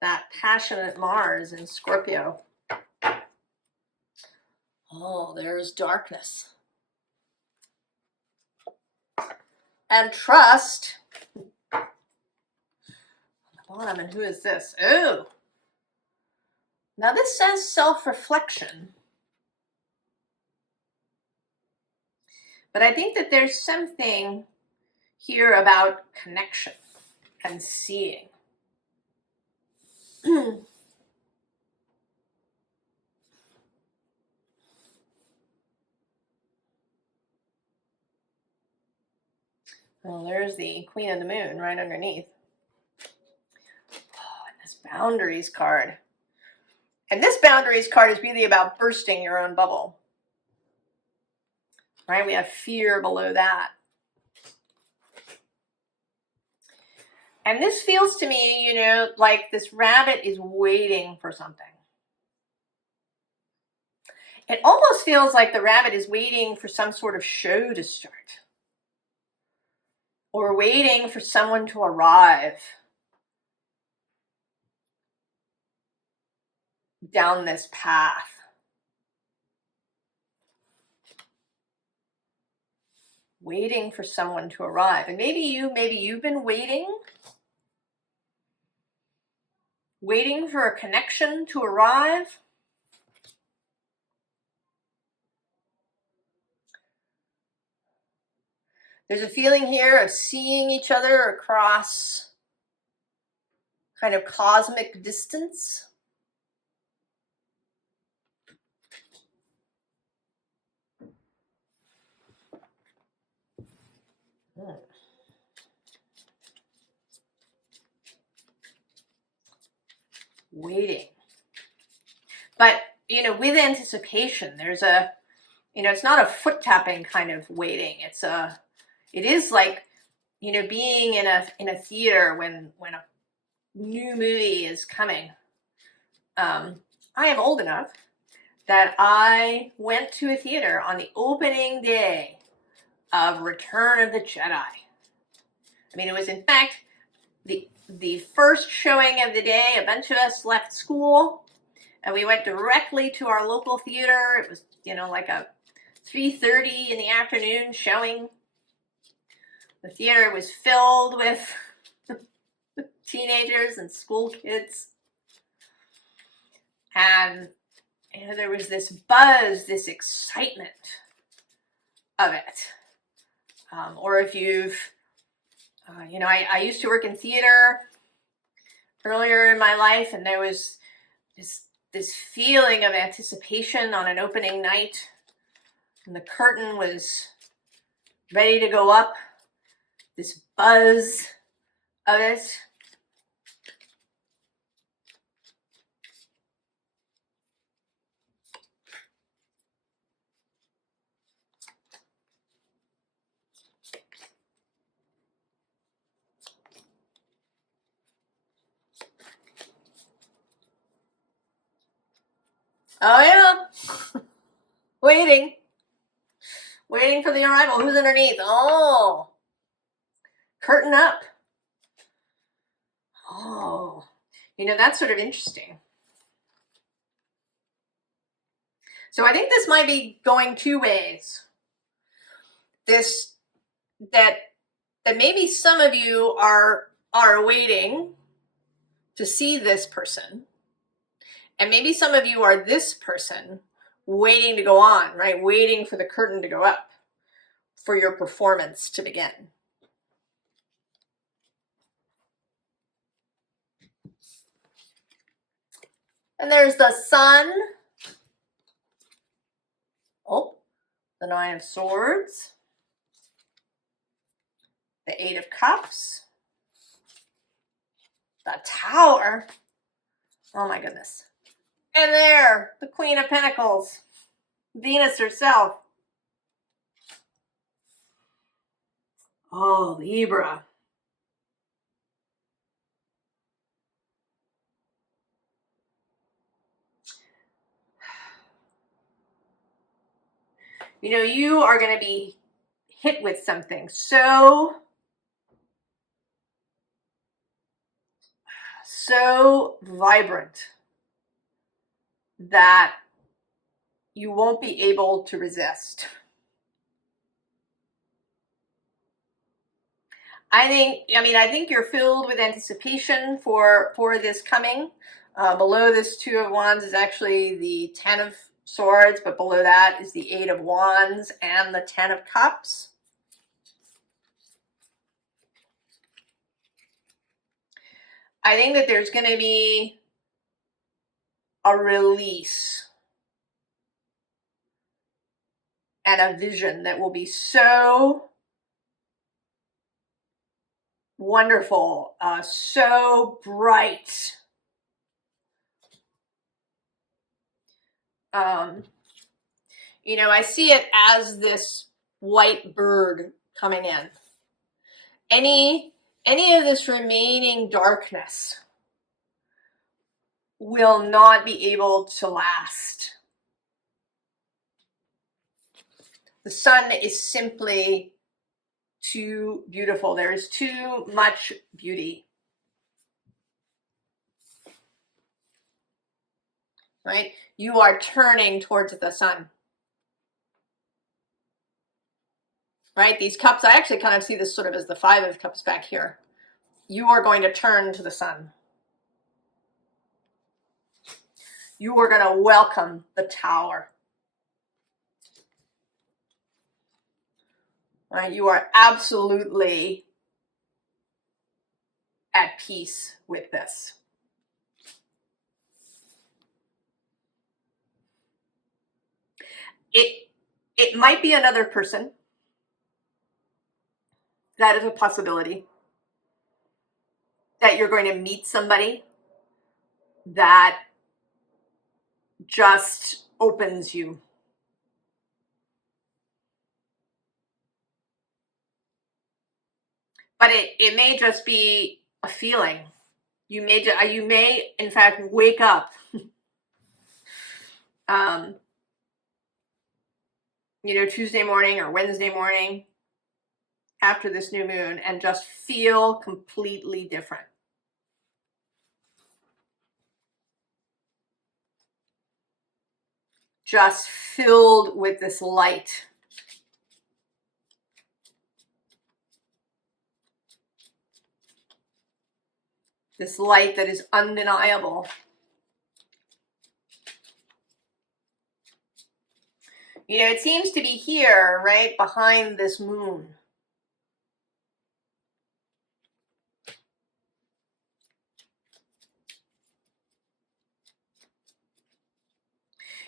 That passionate Mars in Scorpio. Oh, there's darkness. And trust. On the bottom, and who is this? Oh! Now this says self-reflection. But I think that there's something here about connection and seeing. Well, there's the Queen of the Moon right underneath. Oh, and this Boundaries card. And this Boundaries card is really about bursting your own bubble. Right? We have fear below that. And this feels to me, you know, like this rabbit is waiting for something. It almost feels like the rabbit is waiting for some sort of show to start. Or waiting for someone to arrive down this path. Waiting for someone to arrive. And maybe you've been waiting for a connection to arrive. There's a feeling here of seeing each other across kind of cosmic distance. Waiting. But, you know, with anticipation, there's a, you know, it's not a foot tapping kind of waiting. It is like, you know, being in a theater when a new movie is coming. I am old enough that I went to a theater on the opening day of Return of the Jedi. I mean, it was in fact the first showing of the day. A bunch of us left school and we went directly to our local theater. It was, you know, like a 3:30 in the afternoon showing. The theater was filled with teenagers and school kids. And, you know, there was this buzz, this excitement of it. Or if you've, you know, I used to work in theater earlier in my life, and there was this feeling of anticipation on an opening night. And the curtain was ready to go up. This buzz of it. Oh yeah. Waiting for the arrival. Who's underneath? Oh, curtain up. Oh, you know, that's sort of interesting. So I think this might be going two ways. That maybe some of you are waiting to see this person, and maybe some of you are this person waiting to go on, right? Waiting for the curtain to go up for your performance to begin. And there's the Sun. Oh, the Nine of Swords. The Eight of Cups. The Tower. Oh my goodness. And there, the Queen of Pentacles. Venus herself. Oh, Libra. You know, you are going to be hit with something so vibrant that you won't be able to resist. I think you're filled with anticipation for this coming. Below this Two of Wands is actually the Ten of Swords, but below that is the Eight of Wands and the Ten of Cups. I think that there's going to be a release and a vision that will be so wonderful, so bright. You know, I see it as this white bird coming in. Any of this remaining darkness will not be able to last. The sun is simply too beautiful. There is too much beauty. Right? You are turning towards the sun. Right? These cups, I actually kind of see this sort of as the Five of Cups back here. You are going to turn to the sun. You are going to welcome the Tower. Right? You are absolutely at peace with this. It might be another person. That is a possibility. That you're going to meet somebody that just opens you. But it may just be a feeling. You may in fact wake up you know, Tuesday morning or Wednesday morning after this new moon and just feel completely different. Just filled with this light. This light that is undeniable. You know, it seems to be here, right, behind this moon.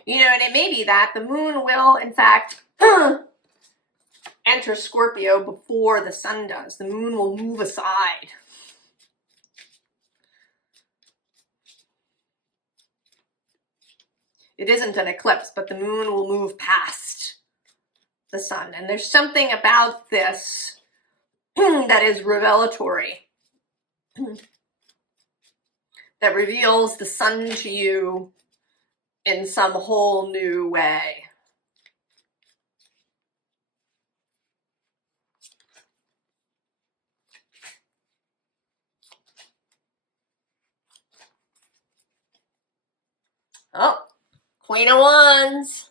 You know, and it may be that the moon will, in fact, enter Scorpio before the sun does. The moon will move aside. It isn't an eclipse, but the moon will move past the sun. And there's something about this that is revelatory, that reveals the sun to you in some whole new way. Oh, Queen of Wands.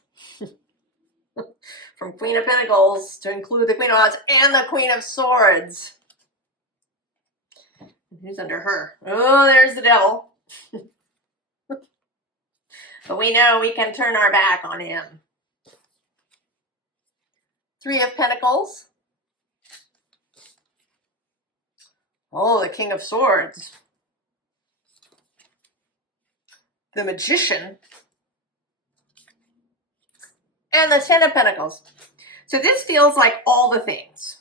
From Queen of Pentacles to include the Queen of Wands and the Queen of Swords. Who's under her? Oh, there's the devil. But we know we can turn our back on him. Three of Pentacles. Oh, the King of Swords. The Magician. And the Ten of Pentacles. So this feels like all the things.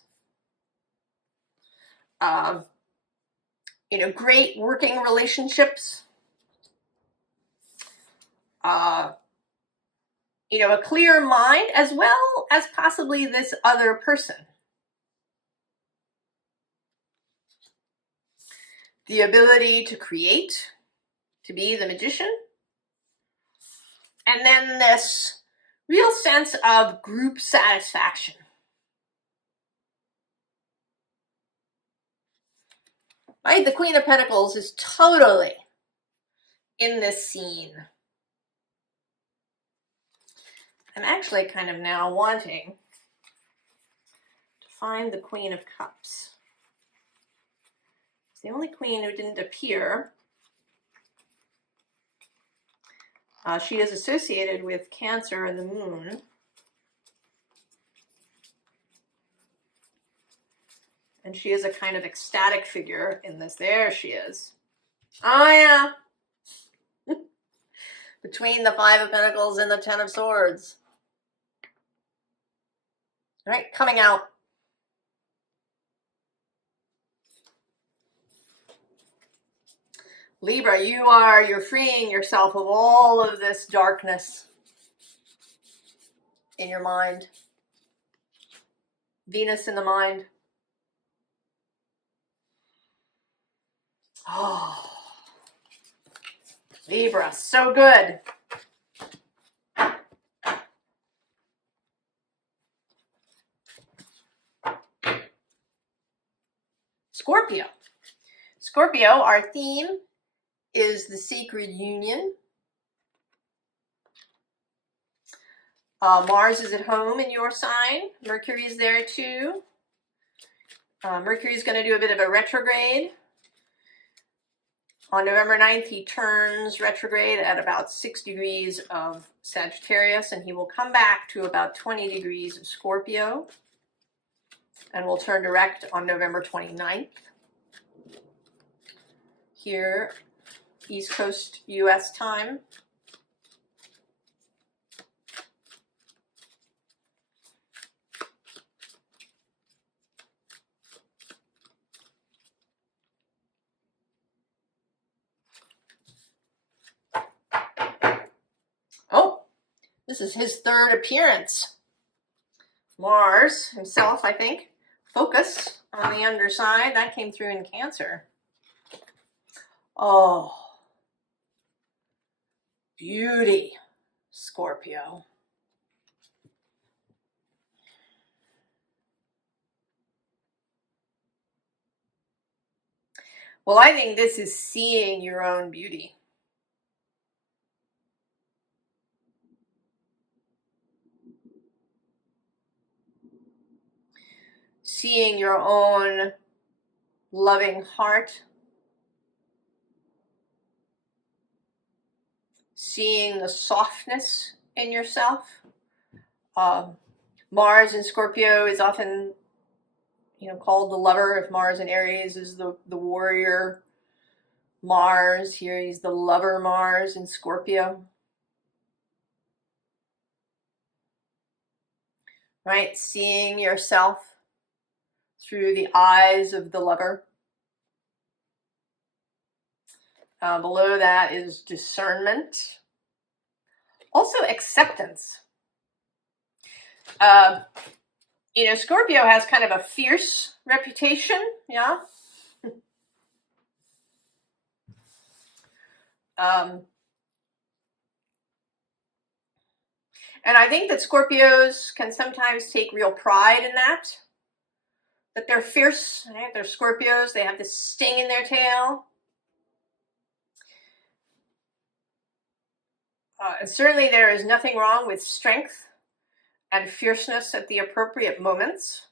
You know, great working relationships. You know, a clear mind, as well as possibly this other person. The ability to create, to be the magician. And then this real sense of group satisfaction. Right? The Queen of Pentacles is totally in this scene. I'm actually kind of now wanting to find the Queen of Cups. It's the only queen who didn't appear. She is associated with Cancer and the Moon. And she is a kind of ecstatic figure in this. There she is. Oh, yeah. Between the Five of Pentacles and the Ten of Swords. All right, coming out. Libra, you're freeing yourself of all of this darkness in your mind. Venus in the mind. Oh, Libra, so good. Scorpio. Scorpio, our theme is the sacred union. Mars is at home in your sign. Mercury is there too. Mercury is going to do a bit of a retrograde. On November 9th, he turns retrograde at about 6 degrees of Sagittarius, and he will come back to about 20 degrees of Scorpio, and will turn direct on November 29th. Here, East Coast US time. Oh, this is his third appearance. Mars himself, I think. Focus on the underside. That came through in Cancer. Oh, beauty, Scorpio. Well, I think this is seeing your own beauty. Seeing your own loving heart. Seeing the softness in yourself. Mars in Scorpio is often, called the lover. If Mars in Aries is the warrior Mars, here he's the lover Mars in Scorpio. right? Seeing yourself through the eyes of the lover. Below that is discernment. Also acceptance. You know, Scorpio has kind of a fierce reputation, yeah? And I think that Scorpios can sometimes take real pride in that they're fierce, right? They're Scorpios, they have this sting in their tail. And certainly there is nothing wrong with strength and fierceness at the appropriate moments.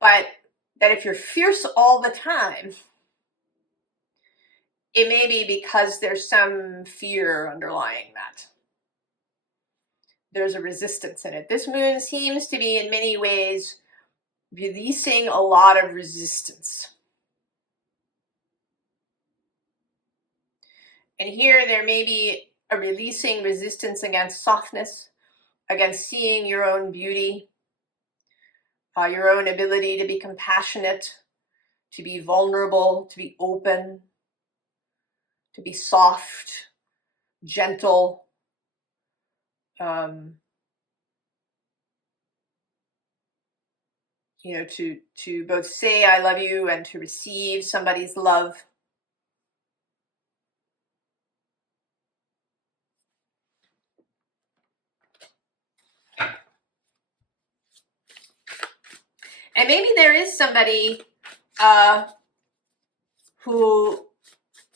But that if you're fierce all the time, it may be because there's some fear underlying that. There's a resistance in it. This moon seems to be in many ways releasing a lot of resistance. And here there may be a releasing resistance against softness, against seeing your own beauty, your own ability to be compassionate, to be vulnerable, to be open, to be soft, gentle. You know, to both say I love you and to receive somebody's love. And maybe there is somebody who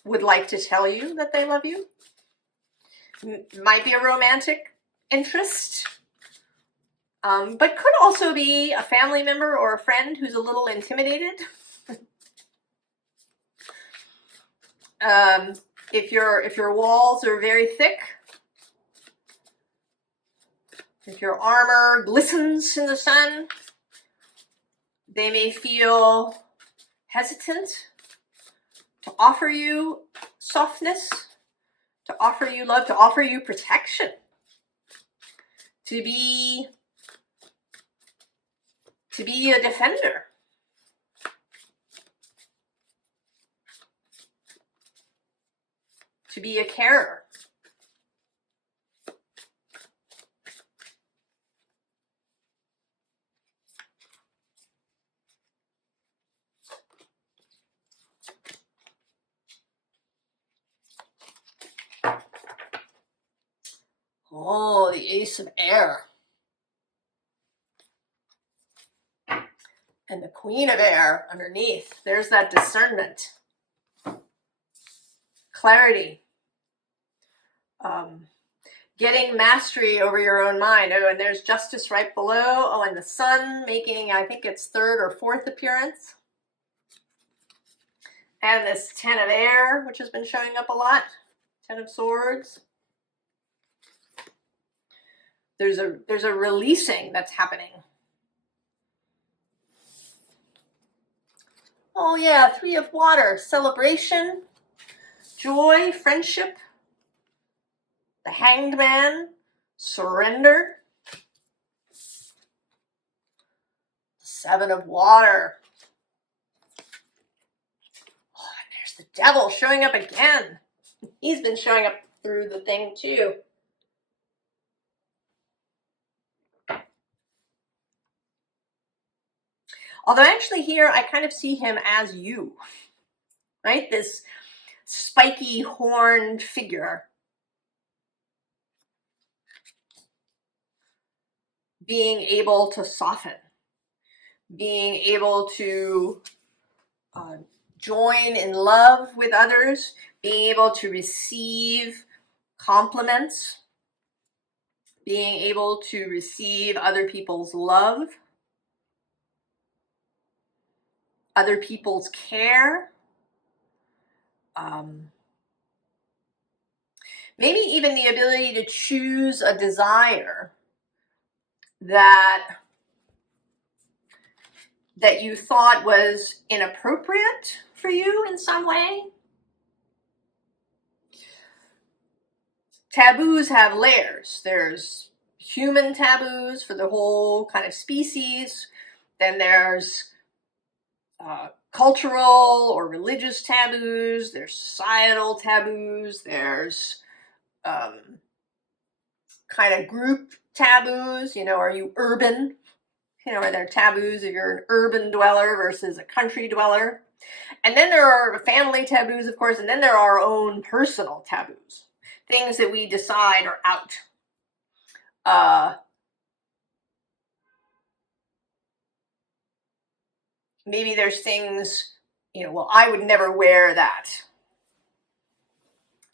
would like to tell you that they love you. Might be a romantic interest, but could also be a family member or a friend who's a little intimidated. If your walls are very thick, if your armor glistens in the sun, they may feel hesitant to offer you softness, to offer you love, to offer you protection, to be a defender. To be a carer. Oh, the Ace of Air. And the Queen of Air underneath. There's that discernment. Clarity. Getting mastery over your own mind. Oh, and there's Justice right below. Oh, and the Sun making, I think it's third or fourth appearance. And this Ten of Air, which has been showing up a lot. Ten of Swords. There's a releasing that's happening. Oh yeah, Three of Water. Celebration, joy, friendship. The Hanged Man, surrender. The Seven of Water. Oh, and there's the Devil showing up again. He's been showing up through the thing too. Although actually here I kind of see him as you, right? This spiky horned figure. Being able to soften. Being able to join in love with others. Being able to receive compliments. Being able to receive other people's love. Other people's care. Maybe even the ability to choose a desire that you thought was inappropriate for you in some way. Taboos have layers. There's human taboos for the whole kind of species. Then there's cultural or religious taboos. There's societal taboos. There's kind of group taboos. You know, are you urban? You know, are there taboos if you're an urban dweller versus a country dweller? And then there are family taboos, of course, and then there are our own personal taboos, things that we decide are out. Maybe there's things, you know, well, I would never wear that.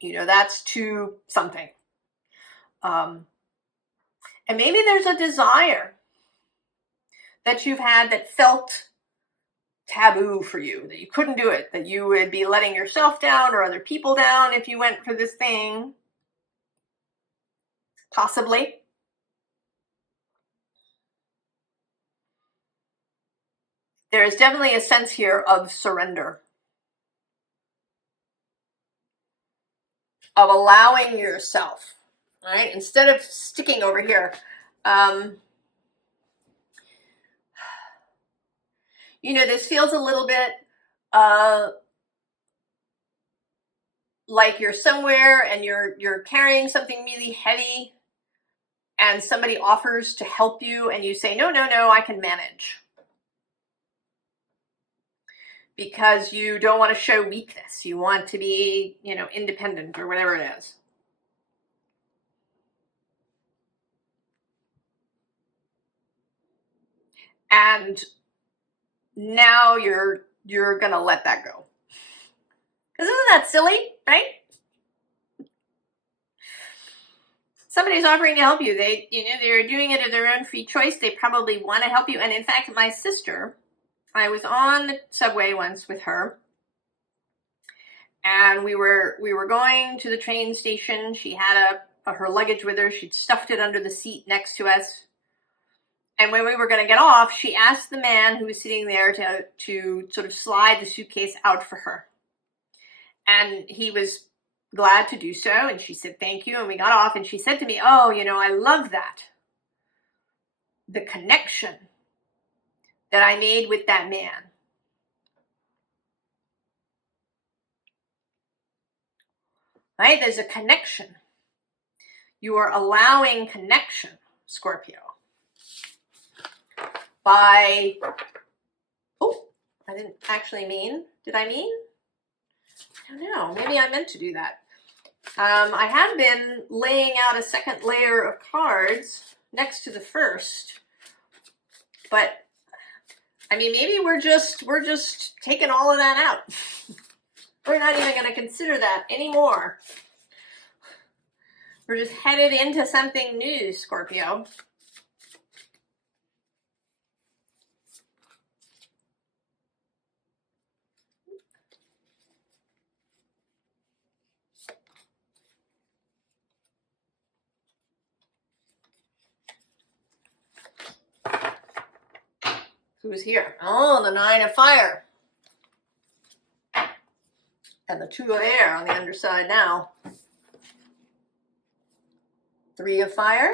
You know, that's too something. And maybe there's a desire that you've had that felt taboo for you, that you couldn't do it, that you would be letting yourself down or other people down if you went for this thing. Possibly. There is definitely a sense here of surrender, of allowing yourself, right? Instead of sticking over here. You know, this feels a little bit like you're somewhere and you're carrying something really heavy and somebody offers to help you and you say, no, I can manage. Because you don't want to show weakness. You want to be, you know, independent or whatever it is. And now you're gonna let that go. Because isn't that silly, right? Somebody's offering to help you. They, you know, they're doing it of their own free choice. They probably want to help you. And in fact, my sister, I was on the subway once with her, and we were going to the train station. She had her luggage with her. She'd stuffed it under the seat next to us. And when we were going to get off, she asked the man who was sitting there to sort of slide the suitcase out for her. And he was glad to do so. And she said, thank you. And we got off. And she said to me, oh, you know, I love that. The connection that I made with that man. Right? There's a connection. You are allowing connection, Scorpio. By, oh, I didn't actually mean, did I mean? I don't know, maybe I meant to do that. I have been laying out a second layer of cards next to the first, but I mean, maybe we're just taking all of that out. We're not even going to consider that anymore. We're just headed into something new, Scorpio. Who's here? Oh, the 9 of fire. And the 2 of air on the underside now. 3 of fire.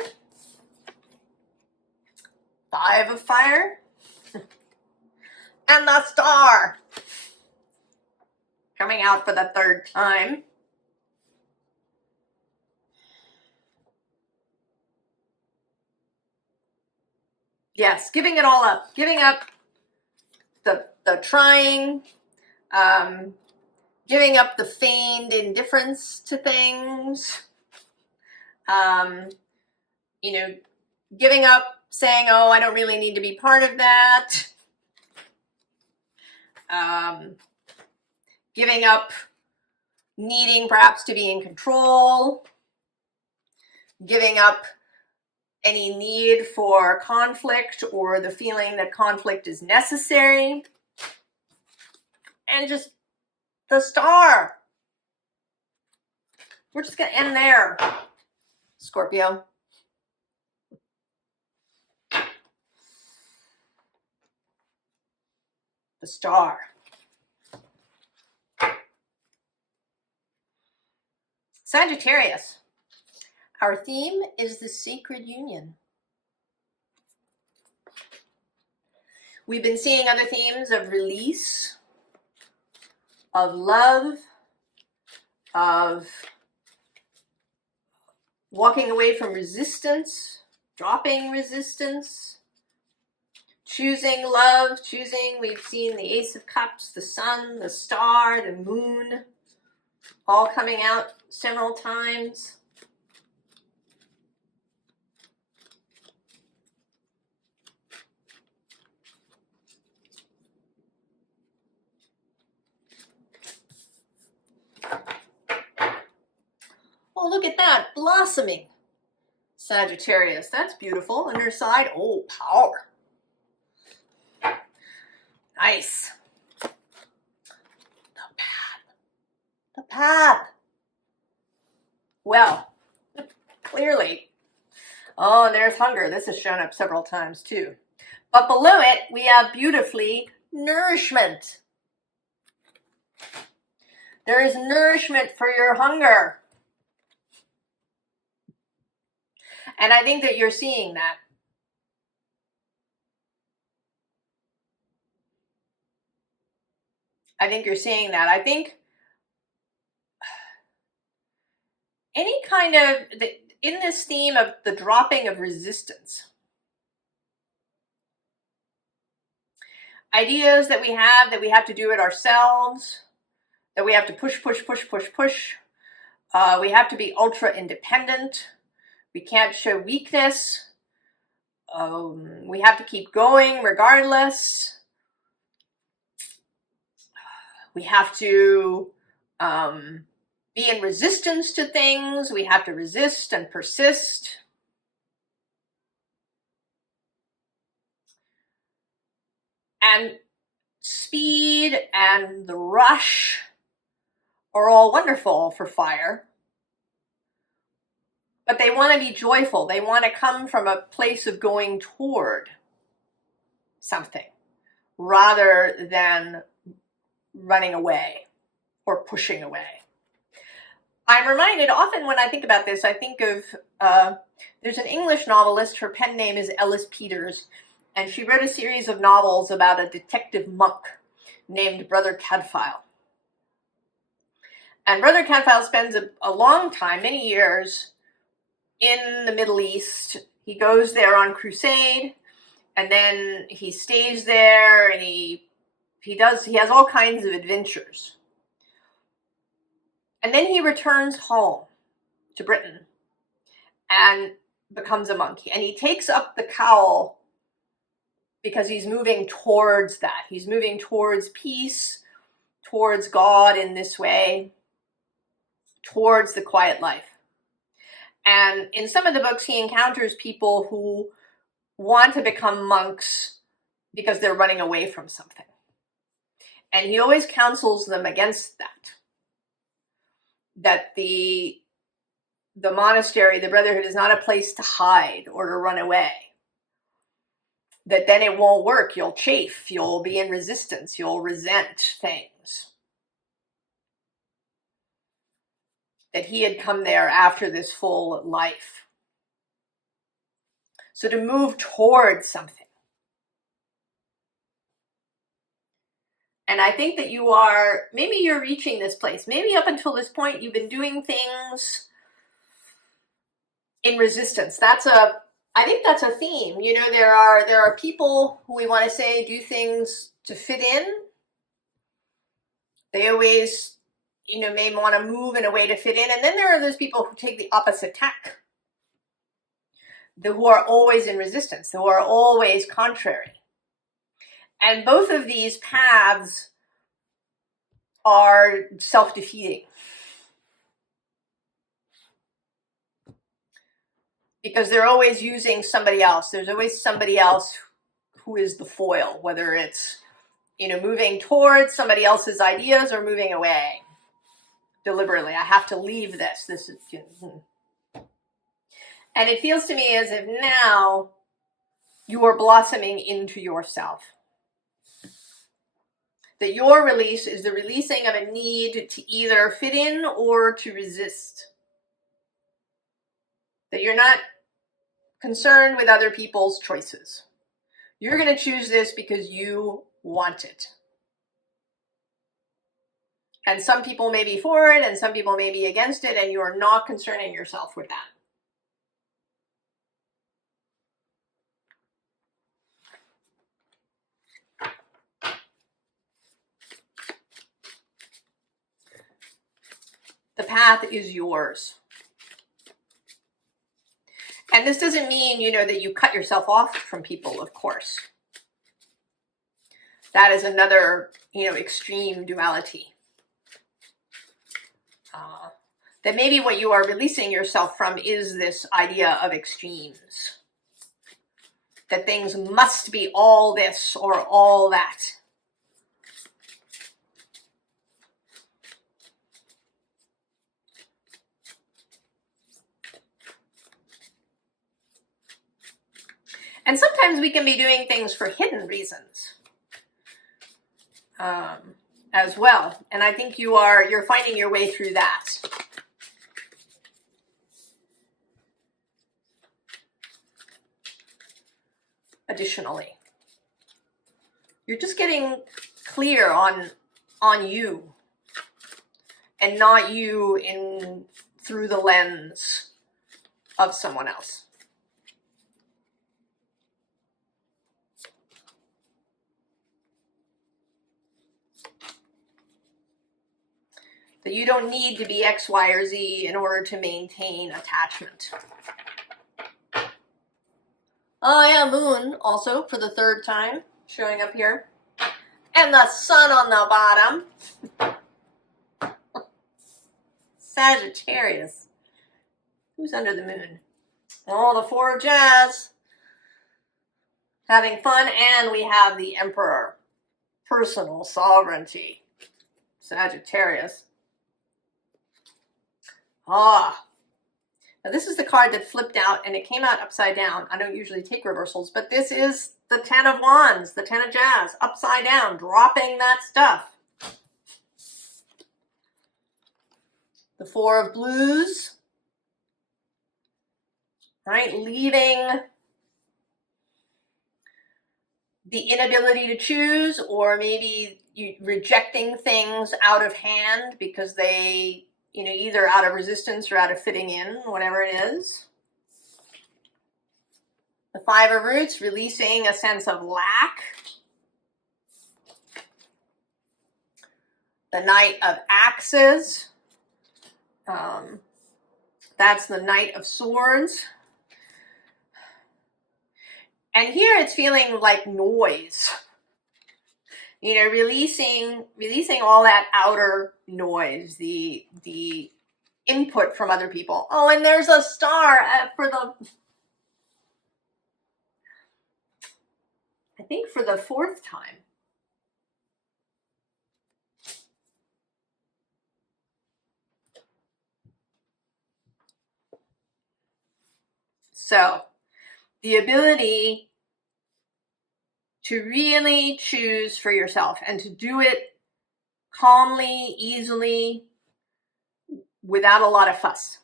5 of fire. And the star. Coming out for the 3rd time. Yes, giving it all up. Giving up the trying. Giving up the feigned indifference to things. You know, giving up saying, oh, I don't really need to be part of that. Giving up needing perhaps to be in control. Giving up any need for conflict or the feeling that conflict is necessary. And just the star. We're just going to end there, Scorpio. The star. Sagittarius. Our theme is the sacred union. We've been seeing other themes of release, of love, of walking away from resistance, dropping resistance, choosing love, we've seen the Ace of Cups, the Sun, the Star, the Moon, all coming out several times. Oh, look at that, blossoming Sagittarius. That's beautiful. Underside, oh, power. Nice. The path. Well, clearly. Oh, and there's hunger. This has shown up several times too. But below it, we have beautifully nourishment. There is nourishment for your hunger. And I think that you're seeing that. I think you're seeing that. I think any kind of, in this theme of the dropping of resistance, ideas that we have to do it ourselves, that we have to push. We have to be ultra independent. We can't show weakness. We have to keep going regardless. We have to be in resistance to things. We have to resist and persist. And speed and the rush are all wonderful for fire. But they want to be joyful. They want to come from a place of going toward something rather than running away or pushing away. I'm reminded often when I think about this, I think of, there's an English novelist, her pen name is Ellis Peters, and she wrote a series of novels about a detective monk named Brother Cadfael. And Brother Cadfael spends a long time, many years, in the Middle East. He goes there on crusade, and then he stays there, and he has all kinds of adventures. And then he returns home to Britain and becomes a monk. And he takes up the cowl because he's moving towards that. He's moving towards peace, towards God in this way, towards the quiet life. And in some of the books, he encounters people who want to become monks because they're running away from something. And he always counsels them against that. That the monastery, the brotherhood, is not a place to hide or to run away. That then it won't work. You'll chafe. You'll be in resistance. You'll resent things. That he had come there after this full life. So to move towards something. And I think that maybe you're reaching this place. Maybe up until this point, you've been doing things in resistance. I think that's a theme. You know, there are people who we want to say do things to fit in. They always, may want to move in a way to fit in. And then there are those people who take the opposite tack. Who are always in resistance, who are always contrary. And both of these paths are self-defeating. Because they're always using somebody else. There's always somebody else who is the foil, whether it's, moving towards somebody else's ideas or moving away deliberately. I have to leave this. This is, and it feels to me as if now you are blossoming into yourself. That your release is the releasing of a need to either fit in or to resist. that you're not concerned with other people's choices. You're going to choose this because you want it. And some people may be for it and some people may be against it, and you are not concerning yourself with that. The path is yours. And this doesn't mean, you know, that you cut yourself off from people, of course. That is another, you know, extreme duality. That maybe what you are releasing yourself from is this idea of extremes. That things must be all this or all that. And sometimes we can be doing things for hidden reasons as well. And I think you're finding your way through that. Additionally, you're just getting clear on you and not you through the lens of someone else. That you don't need to be X, Y, or Z in order to maintain attachment. Oh yeah, moon also for the third time showing up here. And the sun on the bottom. Sagittarius. Who's under the moon? Oh, the Four of Jazz. Having fun, and we have the Emperor. Personal sovereignty. Sagittarius. Ah. Now this is the card that flipped out and it came out upside down. I don't usually take reversals, but this is the Ten of Wands, the Ten of Jazz, upside down, dropping that stuff. The Four of Blues, right? Leaving the inability to choose, or maybe you rejecting things out of hand because they, you know, either out of resistance or out of fitting in, whatever it is. The Five of Roots, releasing a sense of lack. The Knight of Axes. That's the Knight of Swords. And here it's feeling like noise. You know, releasing all that outer noise, the input from other people. Oh, and there's a star for the fourth time. So, the ability to really choose for yourself and to do it calmly, easily, without a lot of fuss.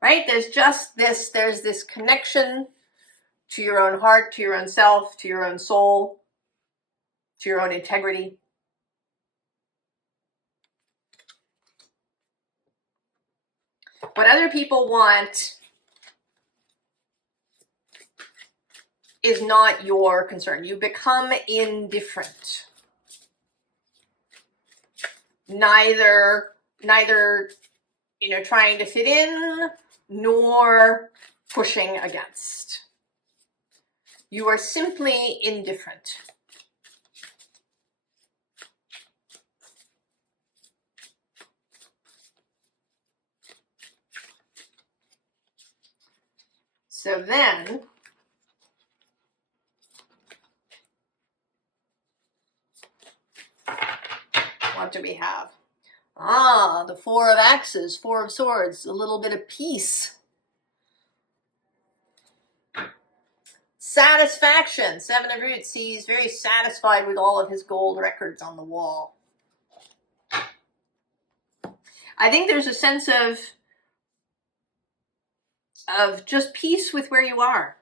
Right? There's this connection to your own heart, to your own self, to your own soul, to your own integrity. What other people want is not your concern. You become indifferent. Neither, you know, trying to fit in, nor pushing against. You are simply indifferent. So then, what do we have? Ah, the Four of Axes, Four of Swords, a little bit of peace. Satisfaction, Seven of Roots. He's very satisfied with all of his gold records on the wall. I think there's a sense of just peace with where you are.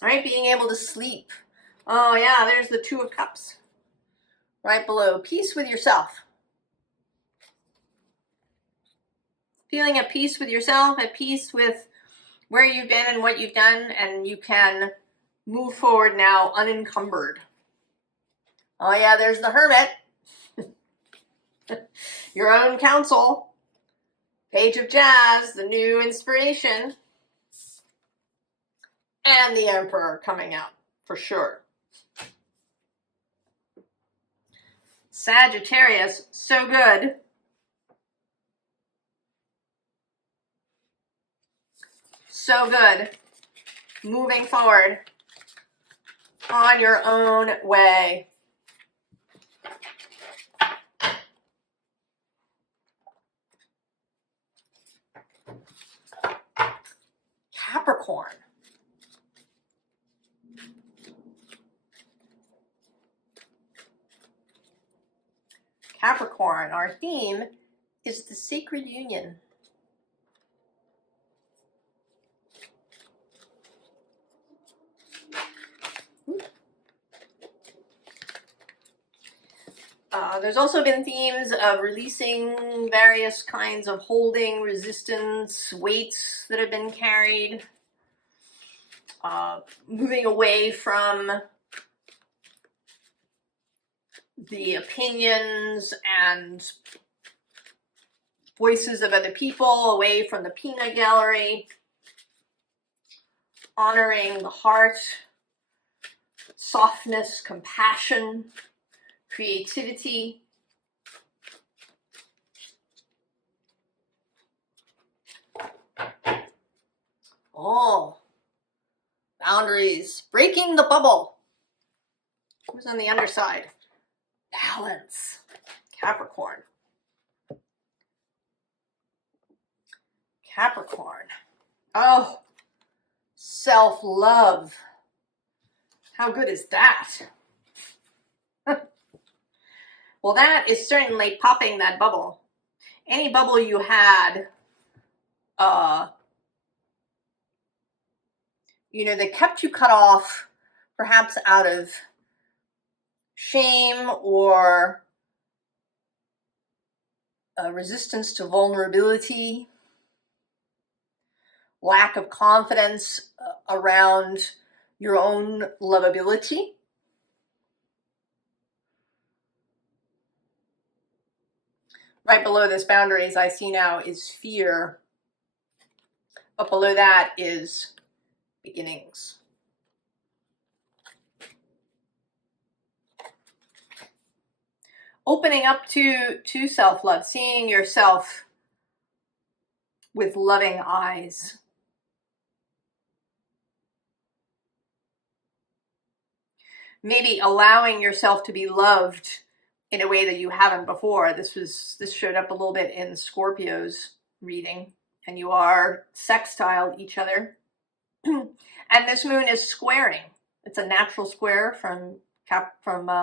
Right? Being able to sleep. Oh yeah, there's the Two of Cups. Right below. Peace with yourself. Feeling at peace with yourself, at peace with where you've been and what you've done, and you can move forward now unencumbered. Oh yeah, there's the Hermit. Your own counsel. Page of Jazz, the new inspiration. And the Emperor coming out, for sure. Sagittarius, so good. So good. Moving forward on your own way. Capricorn. Capricorn, our theme is the sacred union. There's also been themes of releasing various kinds of holding, resistance, weights that have been carried, moving away from the opinions and voices of other people, away from the peanut gallery, honoring the heart, softness, compassion, creativity. Oh, boundaries, breaking the bubble. Who's on the underside? Balance, Capricorn. Capricorn. Oh, self-love. How good is that? Well, that is certainly popping that bubble. Any bubble you had, that kept you cut off, perhaps out of shame or resistance to vulnerability, lack of confidence around your own lovability. Right below this boundaries I see now is fear. But below that is beginnings. Opening up to self-love, seeing yourself with loving eyes. Maybe allowing yourself to be loved in a way that you haven't before. This showed up a little bit in Scorpio's reading, and you are sextile each other. And this moon is squaring. It's a natural square from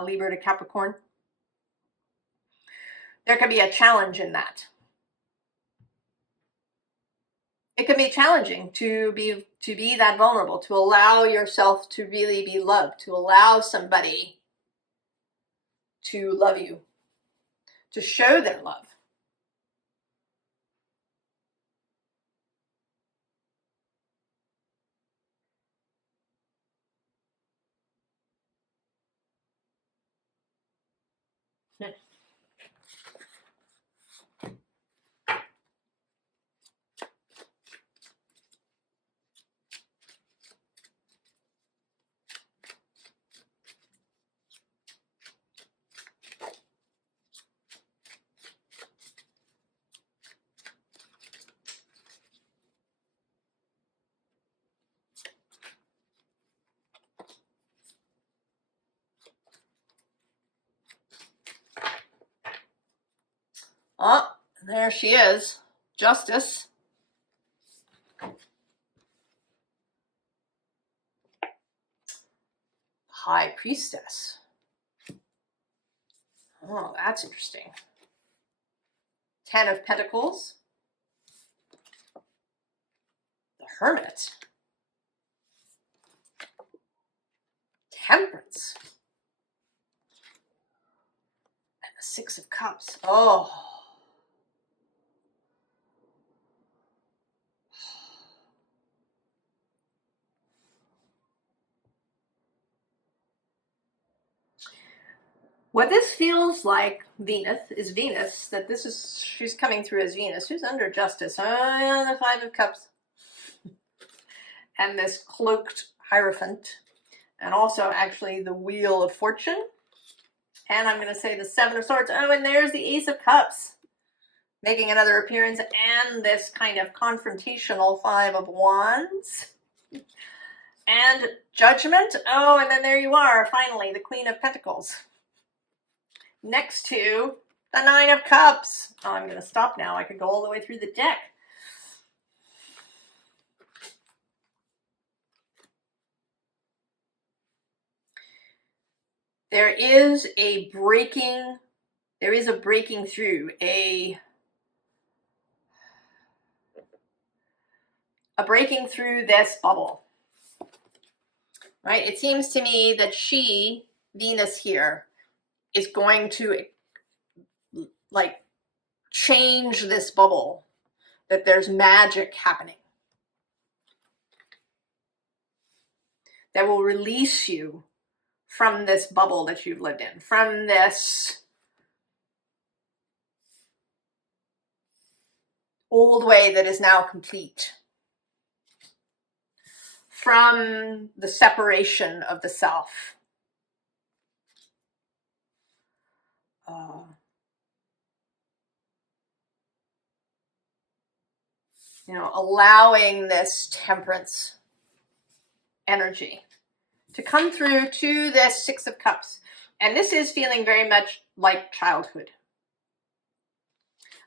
Libra to Capricorn. There can be a challenge in that. It can be challenging to be that vulnerable, to allow yourself to really be loved, to allow somebody to love you, to show their love. Oh, there she is, Justice. High Priestess. Oh, that's interesting. Ten of Pentacles, the Hermit, Temperance, and the Six of Cups. Oh. What this feels like, Venus, that this is, she's coming through as Venus. Who's under Justice? The Five of Cups. And this cloaked Hierophant. And also, actually, the Wheel of Fortune. And I'm going to say the Seven of Swords. Oh, and there's the Ace of Cups, making another appearance. And this kind of confrontational Five of Wands. And Judgment. Oh, and then there you are, finally, the Queen of Pentacles. Next to the Nine of Cups. Oh, I'm going to stop now. I could go all the way through the deck. There is a breaking through, a breaking through this bubble. Right? It seems to me that she, Venus here, is going to like change this bubble, that there's magic happening that will release you from this bubble that you've lived in, from this old way that is now complete, from the separation of the self. You know, allowing this Temperance energy to come through to this Six of Cups. And this is feeling very much like childhood.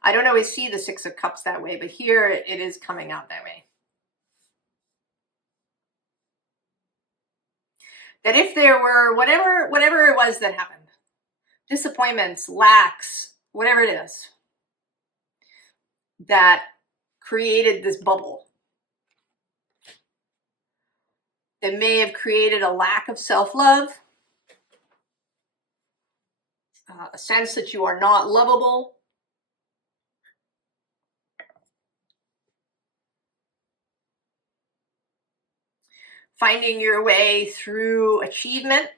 I don't always see the Six of Cups that way, but here it is coming out that way. That if there were whatever it was that happened, disappointments, lacks, whatever it is, that created this bubble, that may have created a lack of self-love, a sense that you are not lovable, finding your way through achievement.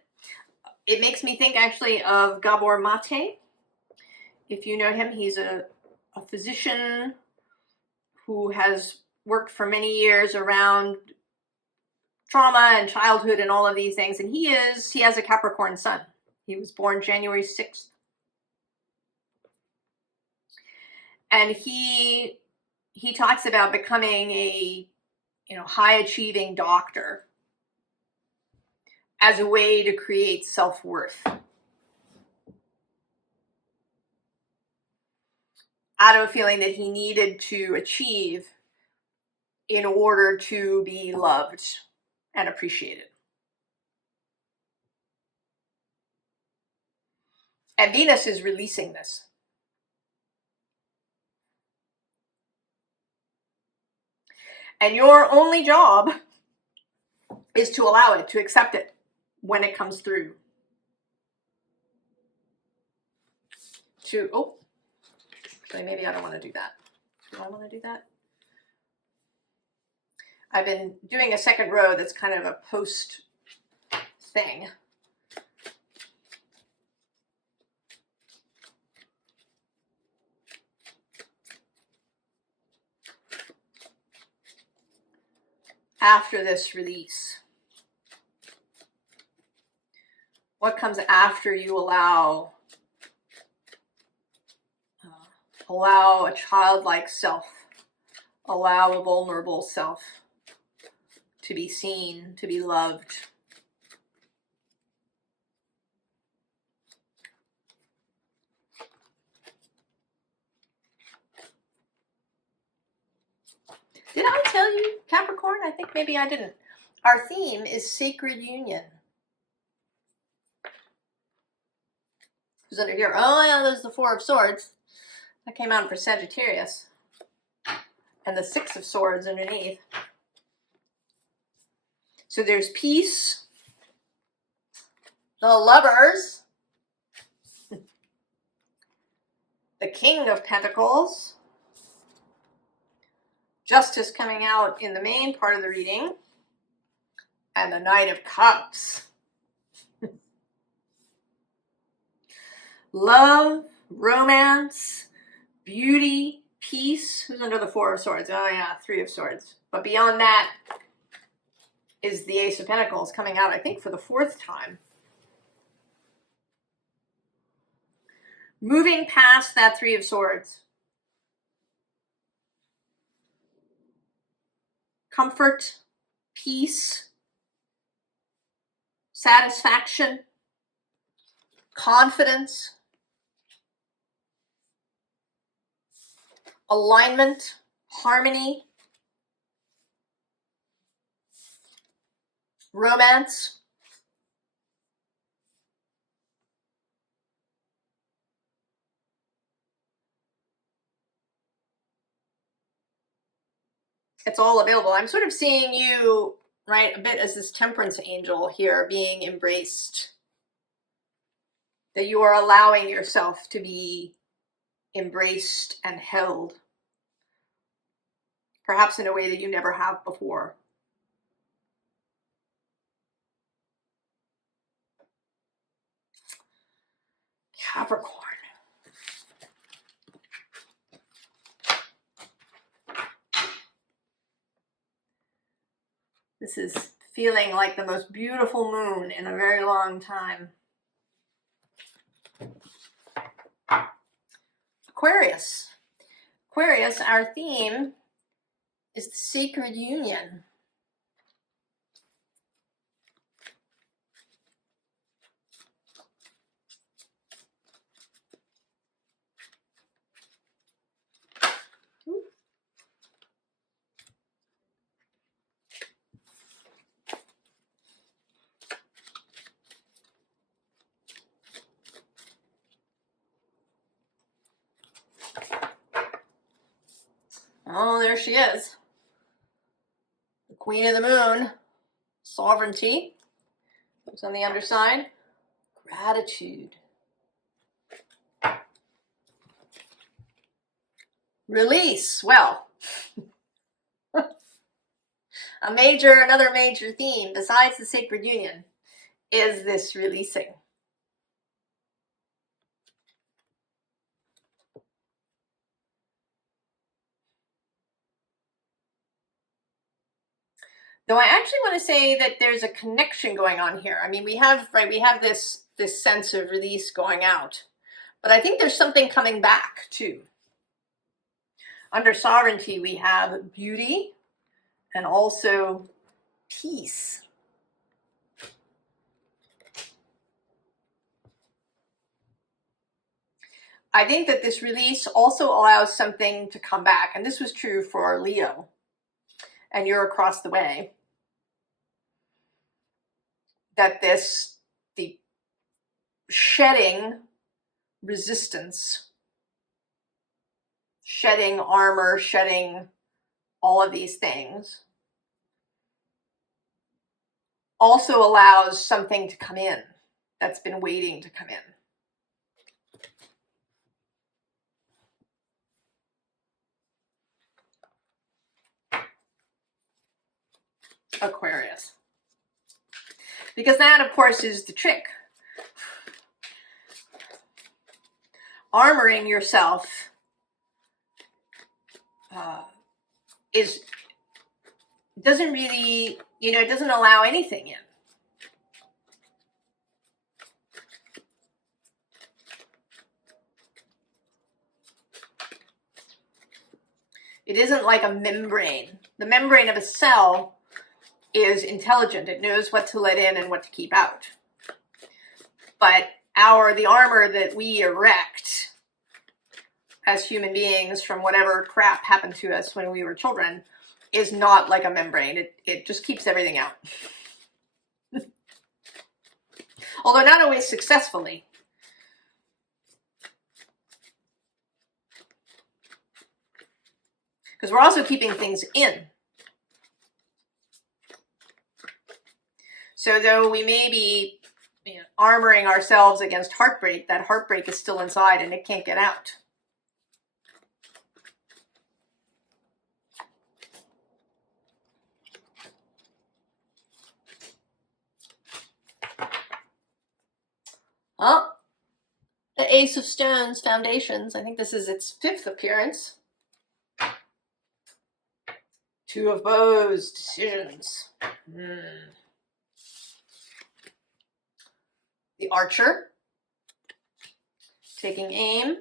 It makes me think actually of Gabor Mate. If you know him, he's a physician who has worked for many years around trauma and childhood and all of these things. And he has a Capricorn sun. He was born January 6th. And he talks about becoming a, you know, high achieving doctor as a way to create self-worth. Out of a feeling that he needed to achieve in order to be loved and appreciated. And Venus is releasing this. And your only job is to allow it, to accept it when it comes through. Actually, maybe I don't want to do that. Do I want to do that? I've been doing a second row that's kind of a post thing. After this release, what comes after you allow a childlike self, allow a vulnerable self to be seen, to be loved? Did I tell you, Capricorn? I think maybe I didn't. Our theme is sacred union. Who's under here? Oh, yeah, there's the Four of Swords. That came out for Sagittarius. And the Six of Swords underneath. So there's peace, the Lovers, the King of Pentacles, Justice coming out in the main part of the reading, and the Knight of Cups. Love, romance, beauty, peace. Who's under the Four of Swords? Oh yeah, Three of Swords. But beyond that is the Ace of Pentacles coming out, I think, for the 4th time. Moving past that Three of Swords. Comfort, peace, satisfaction, confidence, alignment, harmony, romance. It's all available. I'm sort of seeing you, right, a bit as this Temperance angel here being embraced. That you are allowing yourself to be embraced and held. Perhaps in a way that you never have before. Capricorn. This is feeling like the most beautiful moon in a very long time. Aquarius. Aquarius, our theme is the sacred union. Oh, there she is. The Queen of the Moon. Sovereignty. Looks on the underside. Gratitude. Release. Well, another major theme besides the sacred union is this releasing. Though I actually want to say that there's a connection going on here. I mean, we have this sense of release going out, but I think there's something coming back too. Under sovereignty, we have beauty and also peace. I think that this release also allows something to come back, and this was true for Leo, and you're across the way. That the shedding resistance, shedding armor, shedding all of these things, also allows something to come in that's been waiting to come in. Aquarius. Because that, of course, is the trick. Armoring yourself doesn't really, it doesn't allow anything in. It isn't like a membrane. The membrane of a cell is intelligent. It knows what to let in and what to keep out. But the armor that we erect as human beings from whatever crap happened to us when we were children is not like a membrane. It just keeps everything out. Although not always successfully. because we're also keeping things in. So though we may be armoring ourselves against heartbreak, that heartbreak is still inside and it can't get out. Oh, the Ace of Stones, Foundations. I think this is its 5th appearance. 2 of Bows, Decisions. The Archer, taking aim.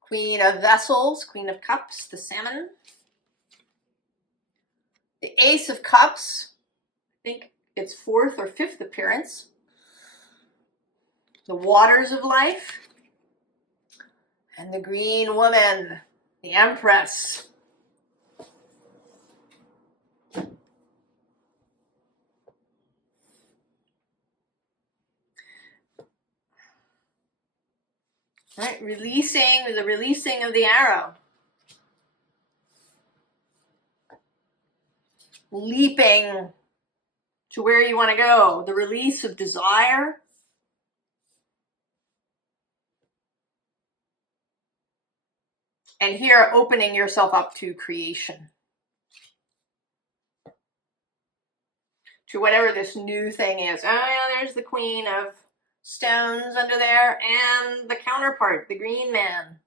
Queen of Vessels, Queen of Cups, the Salmon. The Ace of Cups, I think its 4th or 5th appearance. The Waters of Life. And the Green Woman, the Empress. Right, the releasing of the arrow. Leaping to where you want to go. The release of desire. And here, opening yourself up to creation. To whatever this new thing is. Oh, yeah, there's the Queen of Stones under there, and the counterpart, the Green Man.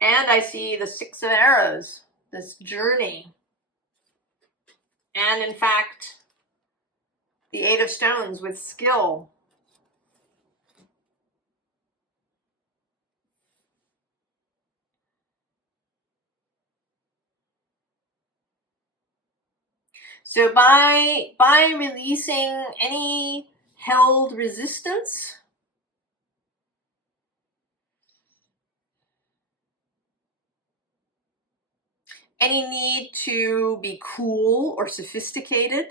And I see the 6 of Arrows, this journey. And in fact, the 8 of Stones with skill. So by releasing any held resistance, any need to be cool or sophisticated.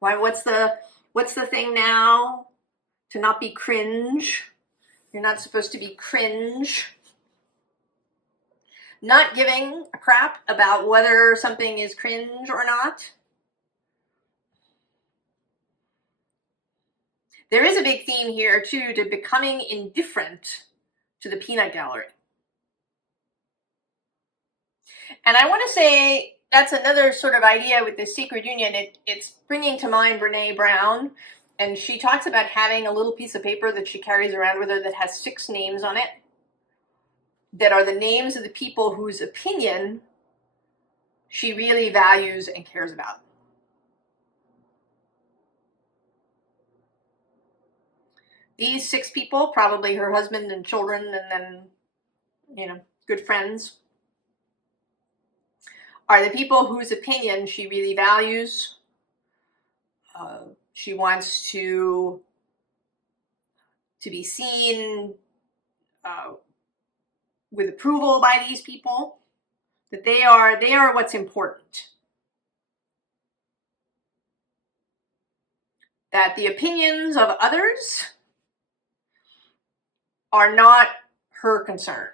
Why, what's the thing now? To not be cringe. You're not supposed to be cringe. Not giving a crap about whether something is cringe or not. There is a big theme here too to becoming indifferent to the peanut gallery. And I want to say that's another sort of idea with the Sacred Union. It's bringing to mind Brene Brown, and she talks about having a little piece of paper that she carries around with her that has 6 names on it, that are the names of the people whose opinion she really values and cares about. These 6 people, probably her husband and children, and then, good friends, are the people whose opinion she really values. She wants to be seen with approval by these people, that they are what's important. That the opinions of others are not her concern.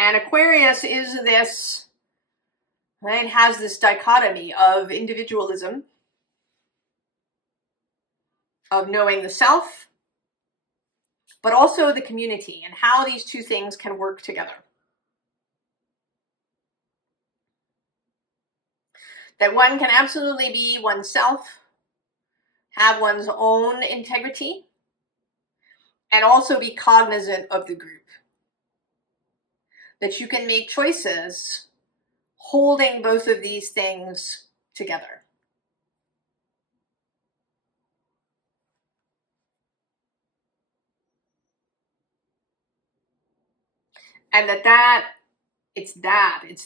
And Aquarius is this, right, has this dichotomy of individualism, of knowing the self, but also the community, and how these two things can work together. That one can absolutely be oneself, have one's own integrity, and also be cognizant of the group. That you can make choices holding both of these things together. And it's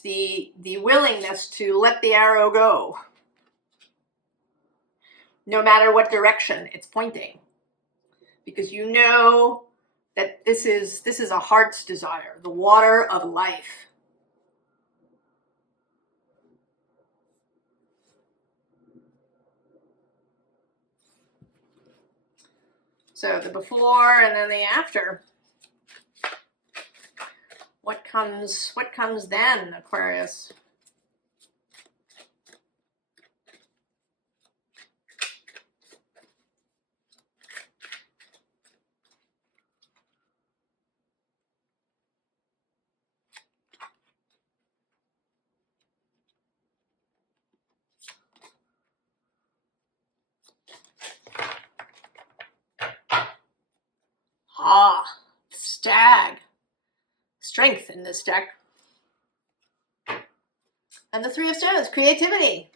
the willingness to let the arrow go, no matter what direction it's pointing, because you know that this is a heart's desire, the water of life. So the before and then the after. What comes then, Aquarius? Ah, stag. Strength in this deck. And the Three of Stones, creativity.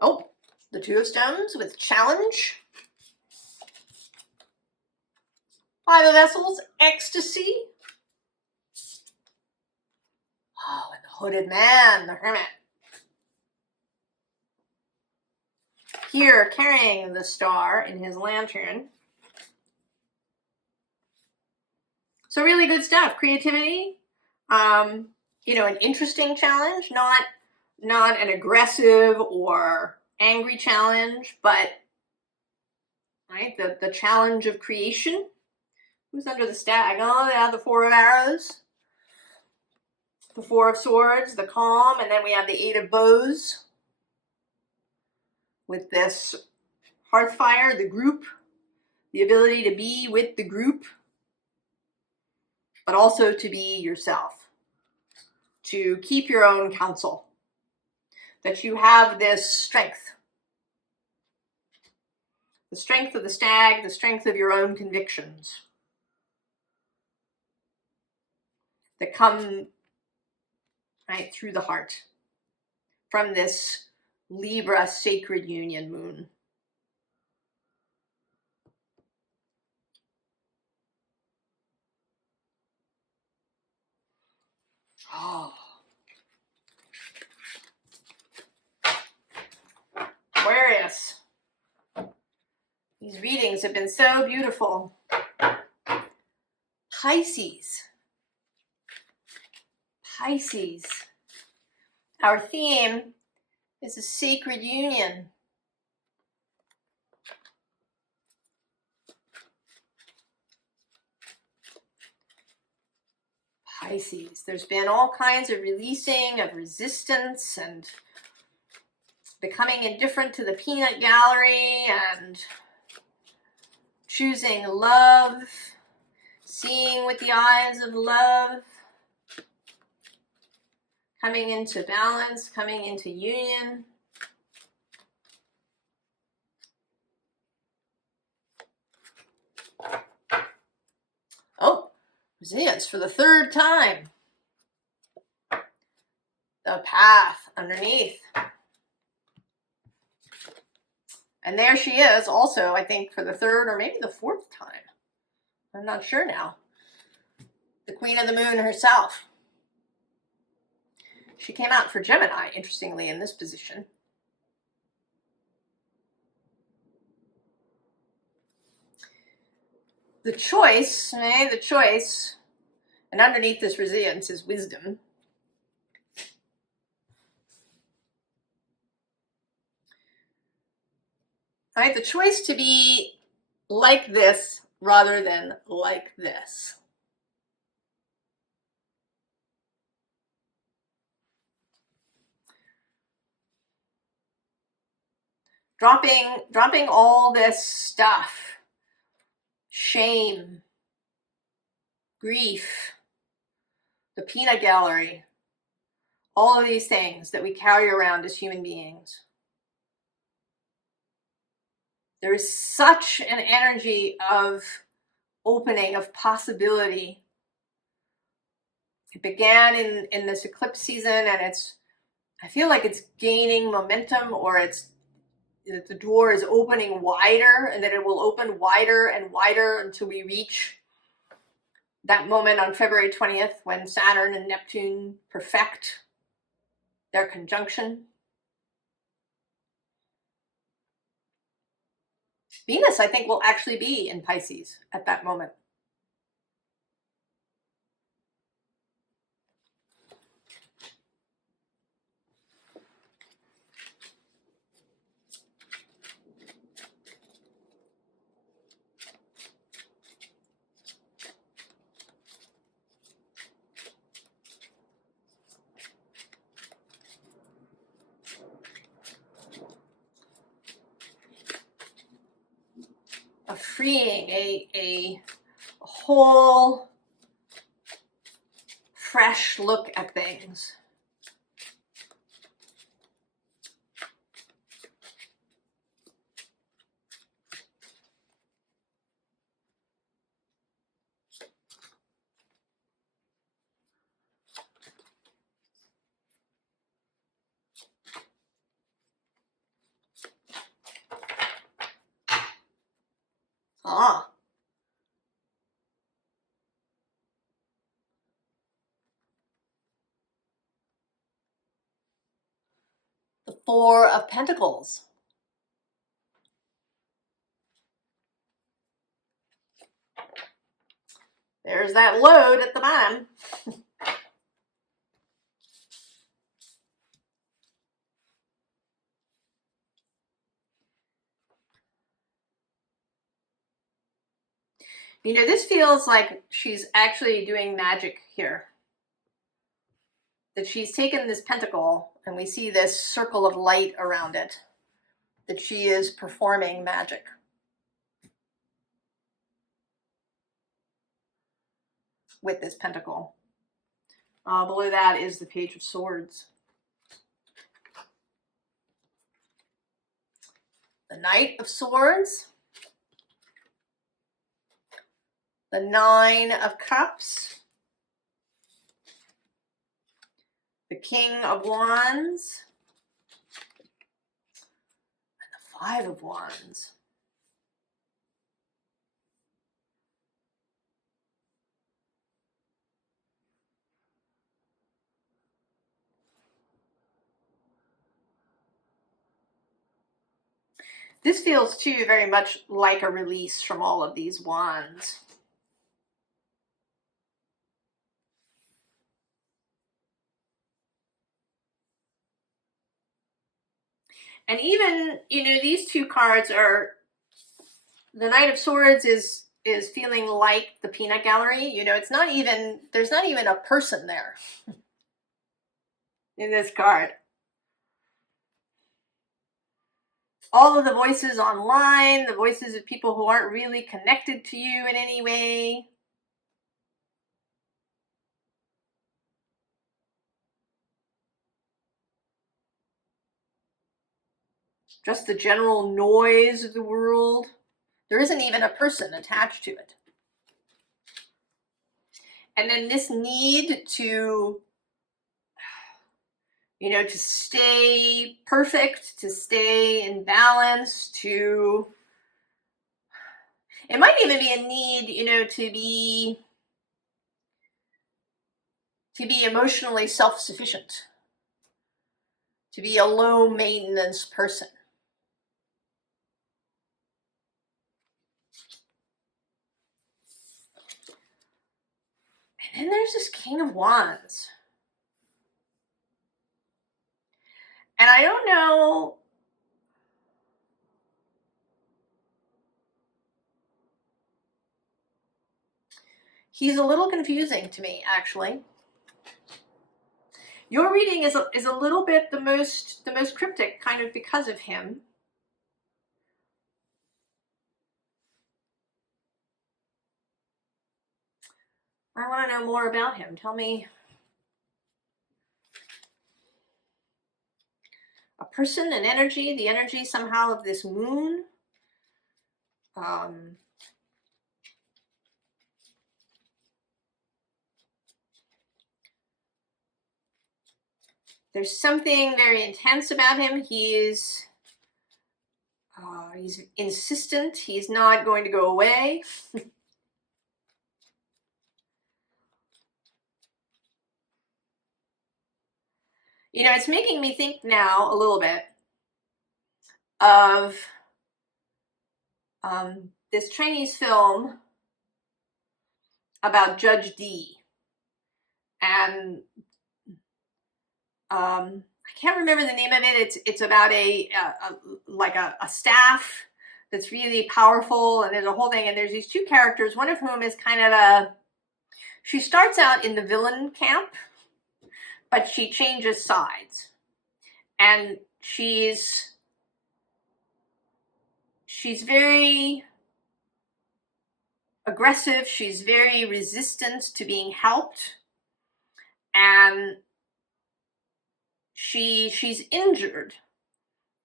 Oh, the Two of Stones with challenge. Five of Vessels, ecstasy. Oh, and the Hooded Man, the Hermit. Here, carrying the star in his lantern. So really good stuff. Creativity. You know, an interesting challenge, not an aggressive or angry challenge, but right, the challenge of creation. Who's under the stag? Oh, yeah, the Four of Arrows, the Four of Swords, the calm, and then we have the Eight of Bows with this Hearthfire, the group, the ability to be with the group, but also to be yourself, to keep your own counsel, that you have this strength. The strength of the stag, the strength of your own convictions that come right through the heart from this Libra sacred union moon. Oh. Aquarius. These readings have been so beautiful. Pisces. Pisces. Our theme is a sacred union. Pisces. There's been all kinds of releasing of resistance and becoming indifferent to the peanut gallery and choosing love, seeing with the eyes of love, coming into balance, coming into union. Oh, resilience for the third time. The path underneath. And there she is also, I think, for the third or maybe the fourth time. I'm not sure now. The Queen of the Moon herself. She came out for Gemini, interestingly, in this position. The choice, the choice, and underneath this resilience is wisdom. Right, the choice to be like this rather than like this. Dropping all this stuff. Shame, grief, the peanut gallery, all of these things that we carry around as human beings. There is such an energy of opening, of possibility. It began in this eclipse season, and I feel like it's gaining momentum, or the door is opening wider, and that it will open wider and wider until we reach that moment on February 20th when Saturn and Neptune perfect their conjunction. Venus, I think, will actually be in Pisces at that moment. freeing, a whole fresh look at things. Ah. The Four of Pentacles. There's that load at the bottom. You know, this feels like she's actually doing magic here. That she's taken this pentacle, and we see this circle of light around it. That she is performing magic. With this pentacle. Below that is the Page of Swords. The Knight of Swords. The Nine of Cups. The King of Wands. And the Five of Wands. This feels too very much like a release from all of these wands. And even, you know, these two cards are, the Knight of Swords is feeling like the peanut gallery. You know, it's not even, there's not even a person there in this card. All of the voices online, the voices of people who aren't really connected to you in any way. Just the general noise of the world. There isn't even a person attached to it. And then this need to, you know, to stay perfect, to stay in balance, to, it might even be a need, you know, to be emotionally self-sufficient, to be a low maintenance person. And then there's this King of Wands. And I don't know, he's a little confusing to me, actually. Your reading is a little bit the most cryptic, kind of because of him. I want to know more about him. Tell me. A person, an energy, the energy somehow of this moon. There's something very intense about him. He's insistent. He's not going to go away. You know, it's making me think now a little bit of this Chinese film about Judge Dee. And I can't remember the name of it. It's about a staff that's really powerful, and there's a whole thing, and there's these two characters, one of whom is kind of she starts out in the villain camp, but she changes sides. And she's very aggressive. She's very resistant to being helped. And she's injured.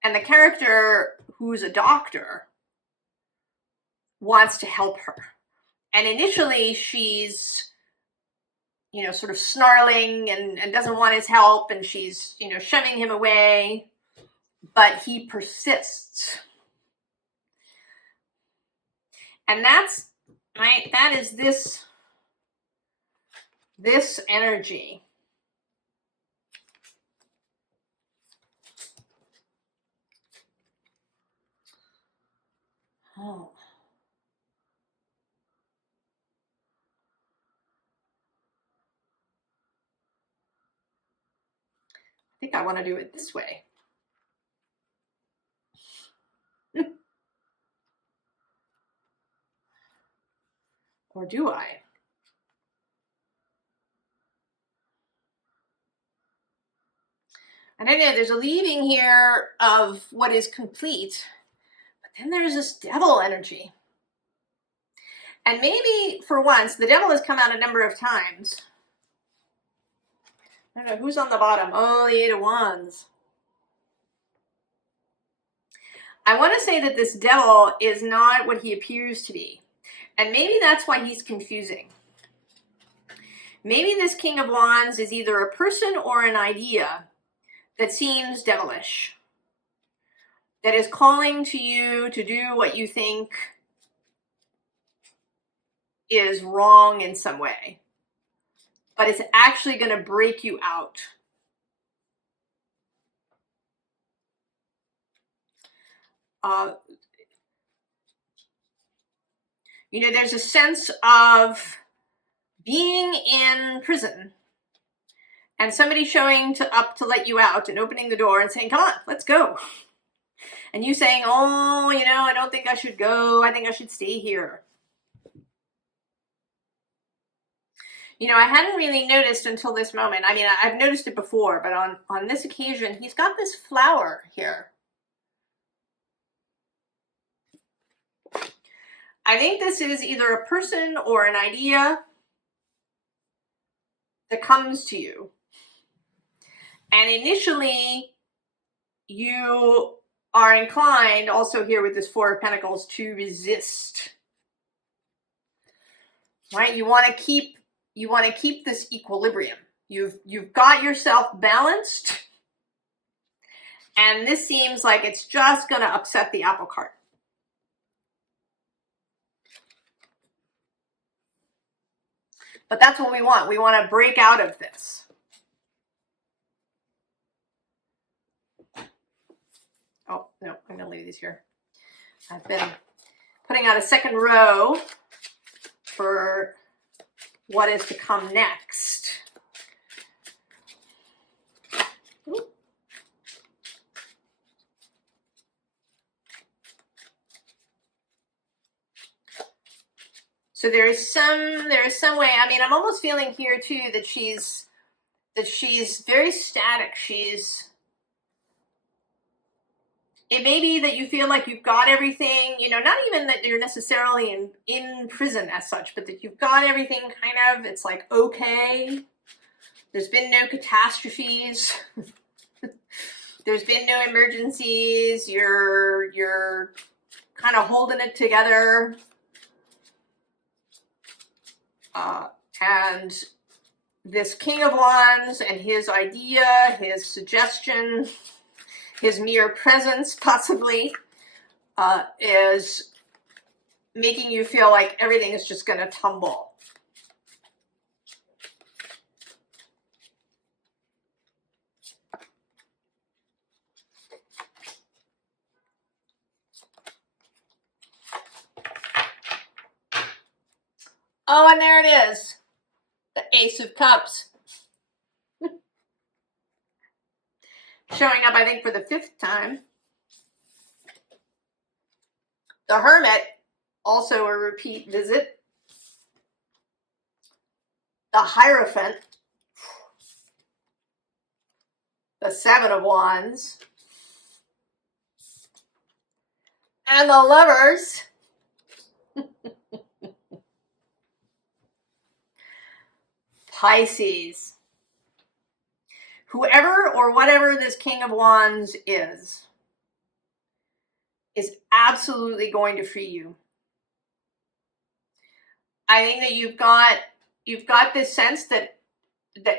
And the character, who's a doctor, wants to help her. And initially she's, you know, sort of snarling and doesn't want his help, and she's, you know, shoving him away, but he persists. And that's, right, that is this energy. Oh. I think I want to do it this way. Or do I? I don't know, there's a leaving here of what is complete, but then there's this devil energy. And maybe for once, the devil has come out a number of times. I don't know, who's on the bottom? Oh, the Eight of Wands. I want to say that this devil is not what he appears to be. And maybe that's why he's confusing. Maybe this King of Wands is either a person or an idea that seems devilish, that is calling to you to do what you think is wrong in some way, but it's actually going to break you out. You know, there's a sense of being in prison and somebody showing up to let you out and opening the door and saying, come on, let's go. And you saying, oh, you know, I don't think I should go. I think I should stay here. You know, I hadn't really noticed until this moment. I mean, I've noticed it before, but on this occasion, he's got this flower here. I think this is either a person or an idea that comes to you. And initially, you are inclined, also here with this Four of Pentacles, to resist. Right? You want to keep this equilibrium. You've got yourself balanced, and this seems like it's just going to upset the apple cart. But that's what we want. We want to break out of this. Oh, no, I'm going to leave these here. I've been putting out a second row for what is to come next. Ooh. So there is some way. I mean, I'm almost feeling here too that she's very static. It may be that you feel like you've got everything, you know, not even that you're necessarily in prison as such, but that you've got everything kind of, it's like, okay. There's been no catastrophes. There's been no emergencies. You're kind of holding it together. And this King of Wands and his idea, his suggestion, his mere presence possibly, is making you feel like everything is just going to tumble. Oh, and there it is. The Ace of Cups. Showing up, I think, for the 5th time. The Hermit, also a repeat visit. The Hierophant. The Seven of Wands. And the Lovers. Pisces. Whoever or whatever this King of Wands is absolutely going to free you. I think that you've got this sense that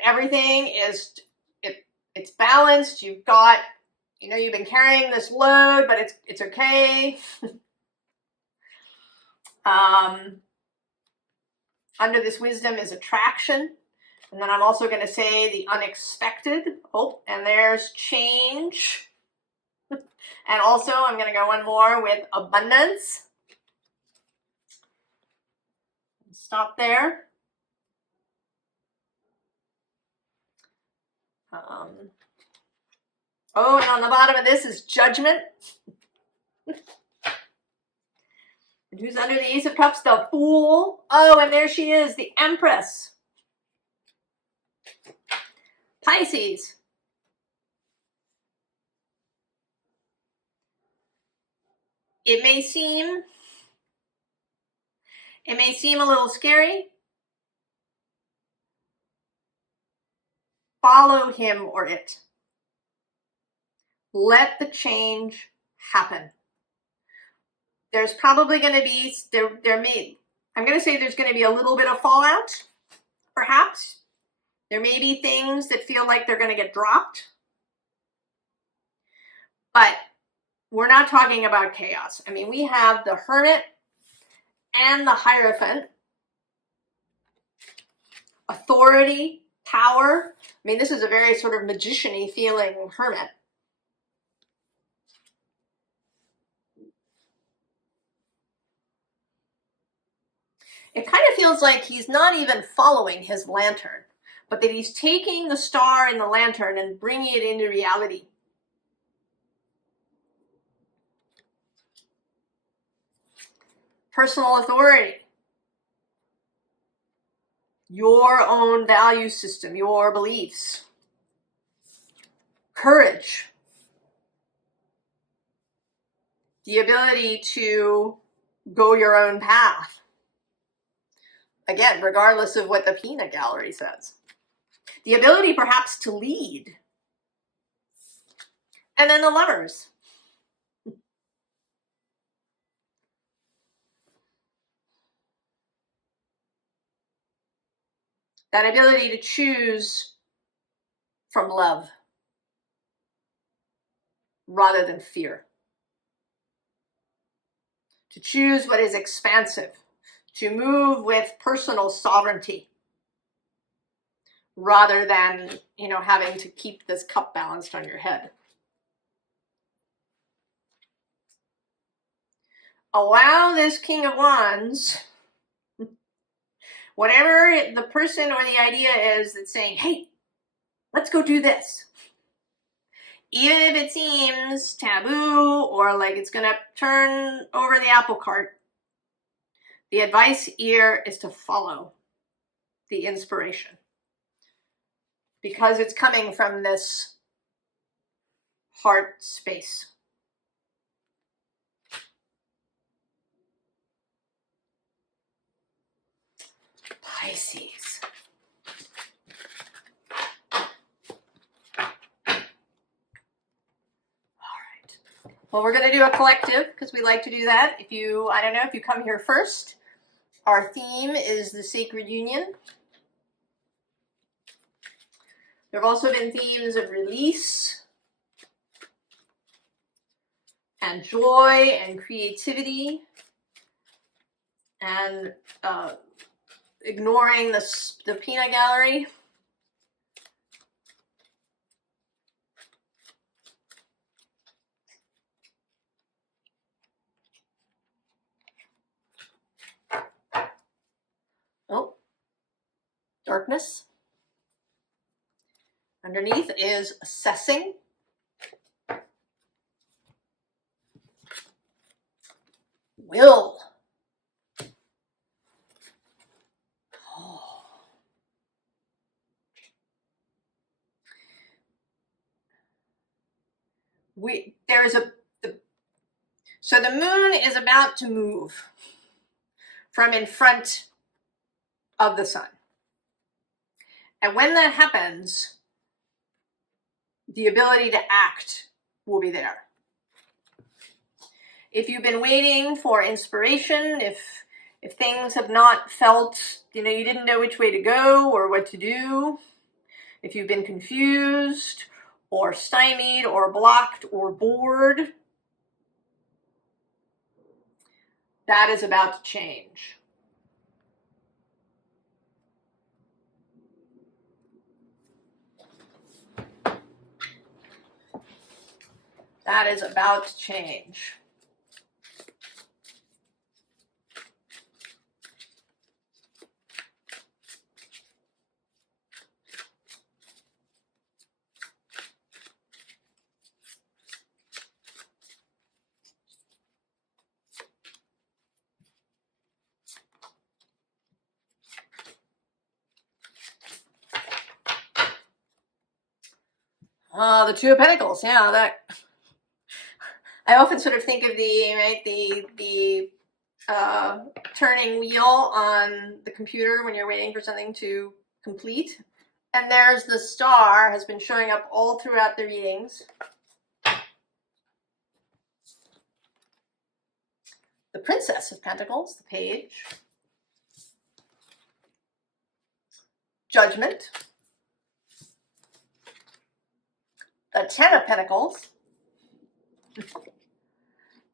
everything is it's balanced. You've got, you know, you've been carrying this load, but it's okay. Under this wisdom is attraction. And then I'm also going to say the unexpected. Oh, and there's change. And also I'm going to go one more with abundance. Stop there. Oh, and on the bottom of this is judgment. And who's under the Ace of Cups? The Fool. Oh, and there she is, the Empress. Pisces. It may seem a little scary. Follow him or it. Let the change happen. There's probably going to be, I'm going to say there's going to be a little bit of fallout, perhaps. There may be things that feel like they're going to get dropped. But we're not talking about chaos. I mean, we have the Hermit and the Hierophant. Authority, power. I mean, this is a very sort of magician-y feeling Hermit. It kind of feels like he's not even following his lantern, but that he's taking the star in the lantern and bringing it into reality. Personal authority. Your own value system, your beliefs. Courage. The ability to go your own path. Again, regardless of what the peanut gallery says. The ability perhaps to lead. And then the Lovers. That ability to choose from love rather than fear. To choose what is expansive. To move with personal sovereignty rather than, you know, having to keep this cup balanced on your head. Allow this King of Wands, whatever the person or the idea is that's saying, hey, let's go do this. Even if it seems taboo or like it's going to turn over the apple cart, the advice here is to follow the inspiration. Because it's coming from this heart space. Pisces. Well, we're going to do a collective because we like to do that. If you, I don't know, if you come here first, our theme is the sacred union. There have also been themes of release and joy and creativity and ignoring the peanut gallery. Oh, darkness. Underneath is assessing. Will. Oh. So the moon is about to move from in front of the sun. And when that happens, the ability to act will be there. If you've been waiting for inspiration, if things have not felt, you didn't know which way to go or what to do, if you've been confused or stymied or blocked or bored, that is about to change. That is about to change. The Two of Pentacles, yeah, that I often sort of think of the turning wheel on the computer when you're waiting for something to complete. And there's the star has been showing up all throughout the readings. The Princess of Pentacles, the page. Judgment. The Ten of Pentacles.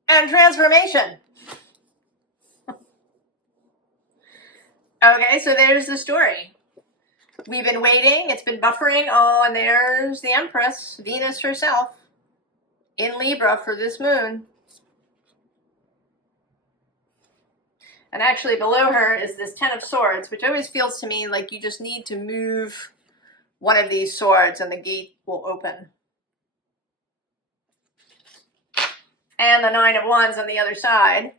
And Transformation. Okay, so there's the story. We've been waiting, it's been buffering. Oh, and there's the Empress, Venus herself, in Libra for this moon. And actually below her is this Ten of Swords, which always feels to me like you just need to move one of these swords and the gate will open. And the Nine of Wands on the other side,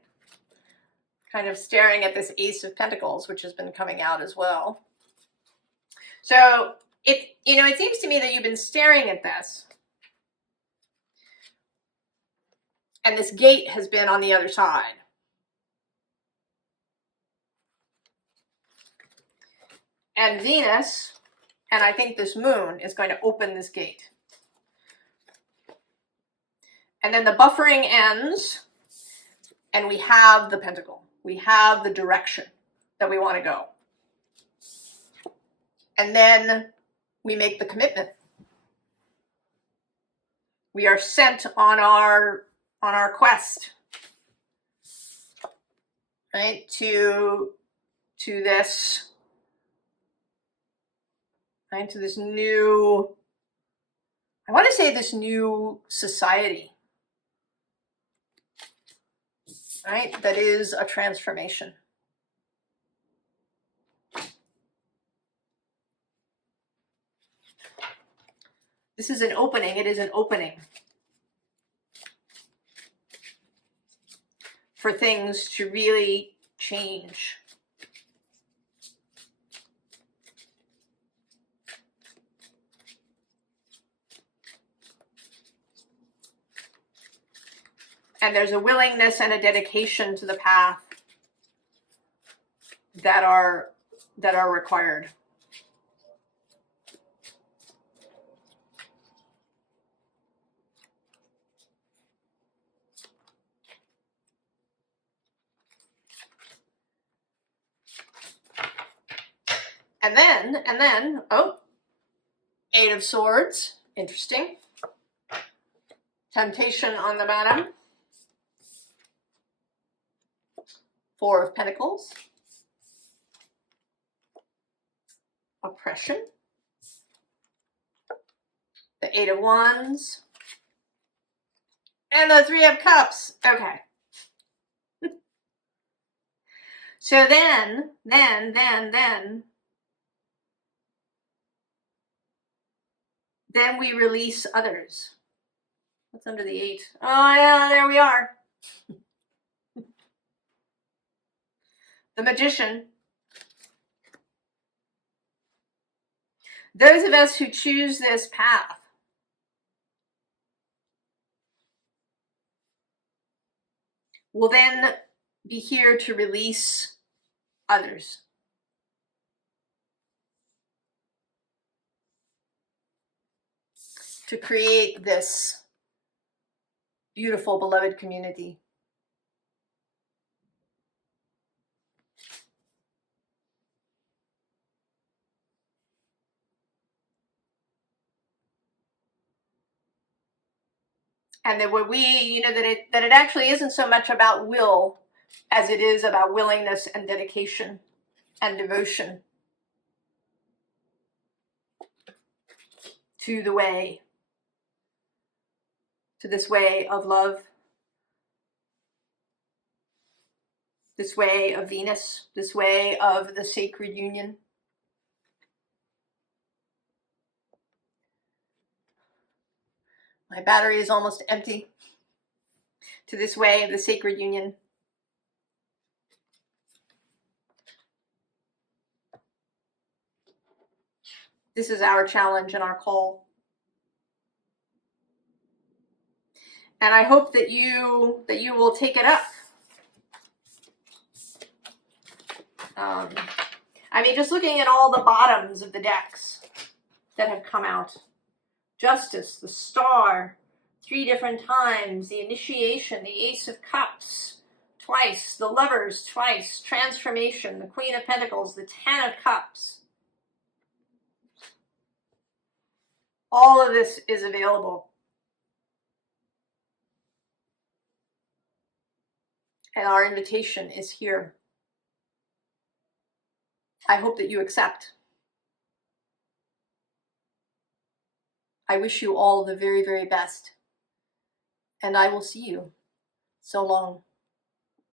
kind of staring at this Ace of Pentacles, which has been coming out as well. So it seems to me that you've been staring at this. And this gate has been on the other side. And Venus, and I think this moon, is going to open this gate. And then the buffering ends, and we have the pentacle. We have the direction that we want to go. And then we make the commitment. We are sent on our quest, right? To this, right? To this new, I want to say this new society, right? That is a transformation. This is an opening. It is an opening for things to really change. And there's a willingness and a dedication to the path that are required. And then, oh, Eight of Swords, interesting. Temptation on the bottom. Four of Pentacles. Oppression. The Eight of Wands. And the Three of Cups. Okay. So then we release others. What's under the Eight? Oh yeah, there we are. The Magician. Those of us who choose this path will then be here to release others. to create this beautiful, beloved community. And that what we, that it actually isn't so much about will as it is about willingness and dedication and devotion to the way, to this way of love, this way of Venus, this way of the sacred union. My battery is almost empty. To this way of the sacred union. This is our challenge and our call. And I hope that you will take it up. I mean, just looking at all the bottoms of the decks that have come out. Justice, the Star, 3 different times, the Initiation, the Ace of Cups, twice, the Lovers, twice, Transformation, the Queen of Pentacles, the 10 of Cups. All of this is available. And our invitation is here. I hope that you accept. I wish you all the very, very best. And I will see you. So long.